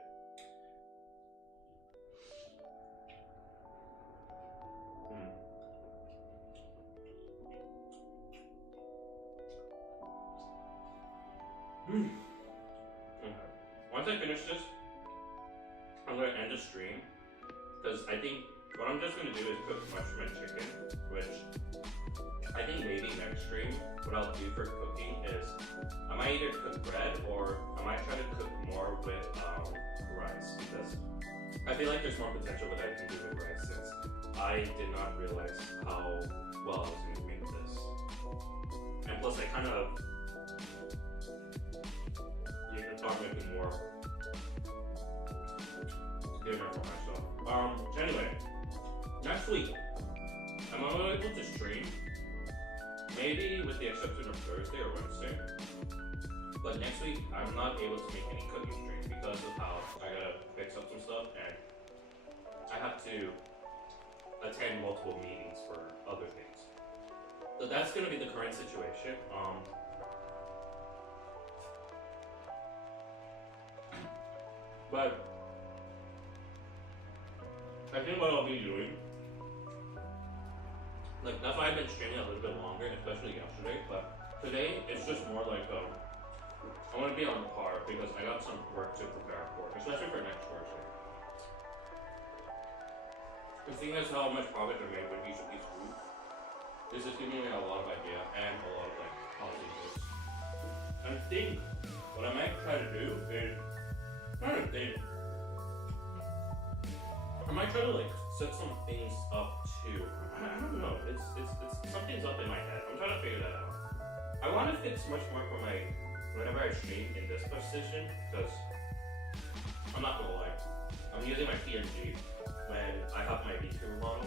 Okay. Once I finish this, I'm gonna end the stream because I think what I'm just gonna do is cook mushroom and chicken, which I think maybe next stream what I'll do for cooking is I might either cook bread or I might try to cook more with rice, because I feel like there's more potential what I can do with rice since I did not realize how well I was going to make this. And plus I kind of you can start making more dinner for myself. Anyway, next week I'm only able to stream maybe with the exception of Thursday or Wednesday. But But next week, I'm not able to make any cooking stream because of how I gotta fix up some stuff and I have to attend multiple meetings for other things. So that's gonna be the current situation. But I think what I'll be doing, like that's why I've been streaming a little bit longer, especially yesterday. But today it's just more like I want to be on par because I got some work to prepare for, especially for next Thursday. The thing is how much profit I made with each of these foods. This is giving me a lot of idea and a lot of like positives. I think what I might try to do is I might try to like set some things up too. I don't know. It's something's up in my head. I'm trying to figure that out. I want to fix much more for my whenever I stream in this position because I'm not gonna lie. I'm using my PNG when I have my vtuber model.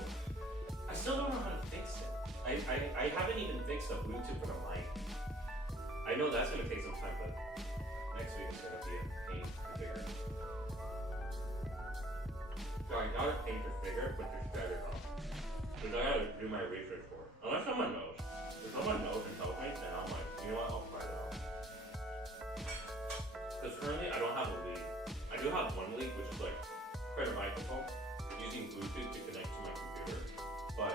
I still don't know how to fix it. I haven't even fixed the Bluetooth for the mic. I know that's gonna take some time, but next week is gonna be a pain to figure. So I gotta paint the figure, but it's better now. Because I gotta do my research for it. Unless someone knows. If someone knows and tells me, then I'm like, you know what, I'll try it out. Because currently I don't have a lead. I do have one lead, which is like for the microphone, using Bluetooth to connect to my computer. But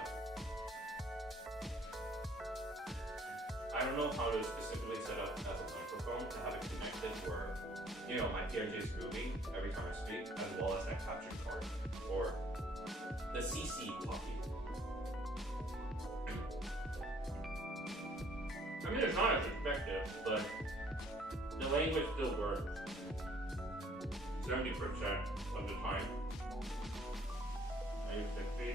I don't know how to specifically set up as a microphone to have it connected where, you know, my PNG is moving every time I speak, as well as that capture card or the CC copy. I mean, it's not as effective, but the language still works 70% of the time. I use 60.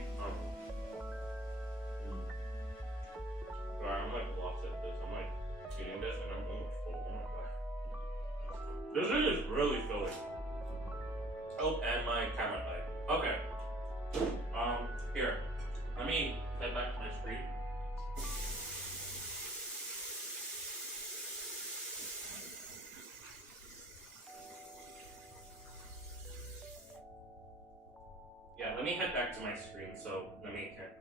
Sorry, I'm like lost at this. I'm like eating this and I'm almost full. Oh my god. This is really filling. Oh, and my camera light. Okay. Here. Let me head back to my screen. Yeah, let me head back to my screen so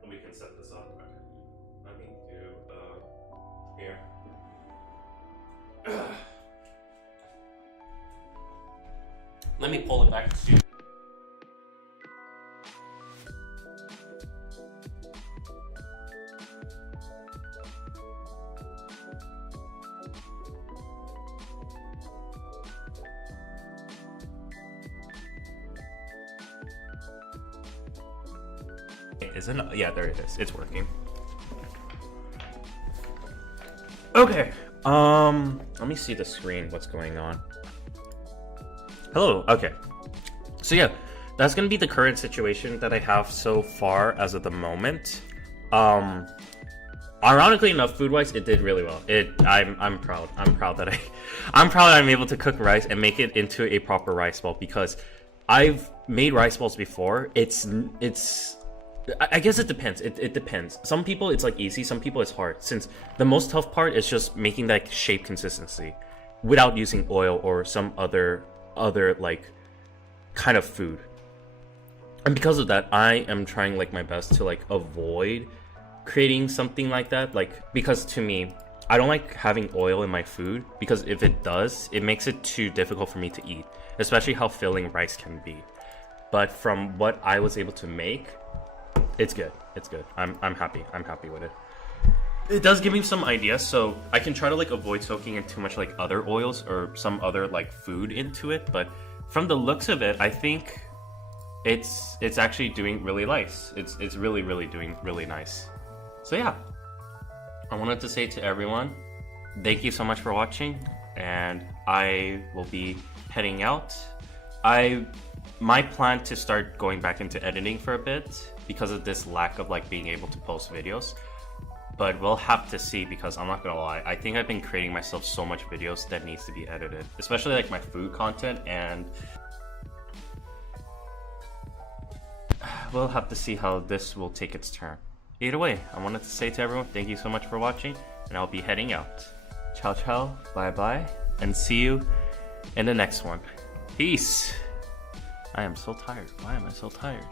we can set this up. Let me do here. Let me pull it back to Isn't yeah, there it is. It's working. Okay. Let me see the screen. What's going on? Hello. Okay. So yeah, that's gonna be the current situation that I have so far as of the moment. Ironically enough, food-wise, it did really well. I'm proud. I'm proud that I'm able to cook rice and make it into a proper rice ball because I've made rice balls before. I guess it depends. It depends. Some people it's like easy, some people it's hard. Since the most tough part is just making that shape consistency without using oil or some other like kind of food. And because of that, I am trying like my best to like avoid creating something like that. Like because to me, I don't like having oil in my food because if it does, it makes it too difficult for me to eat, especially how filling rice can be. But from what I was able to make, it's good. It's good. I'm happy. I'm happy with it. It does give me some ideas, so I can try to like avoid soaking in too much like other oils or some other like food into it. But from the looks of it, I think it's actually doing really nice. It's really doing really nice. So yeah, I wanted to say to everyone, thank you so much for watching, and I will be heading out. My plan to start going back into editing for a bit because of this lack of like being able to post videos, but we'll have to see because I'm not gonna lie, I think I've been creating myself so much videos that needs to be edited, especially like my food content, and we'll have to see how this will take its turn. Either way, I wanted to say to everyone, thank you so much for watching, and I'll be heading out. Ciao ciao, bye bye. and see you in the next one. Peace. I am so tired. Why am I so tired?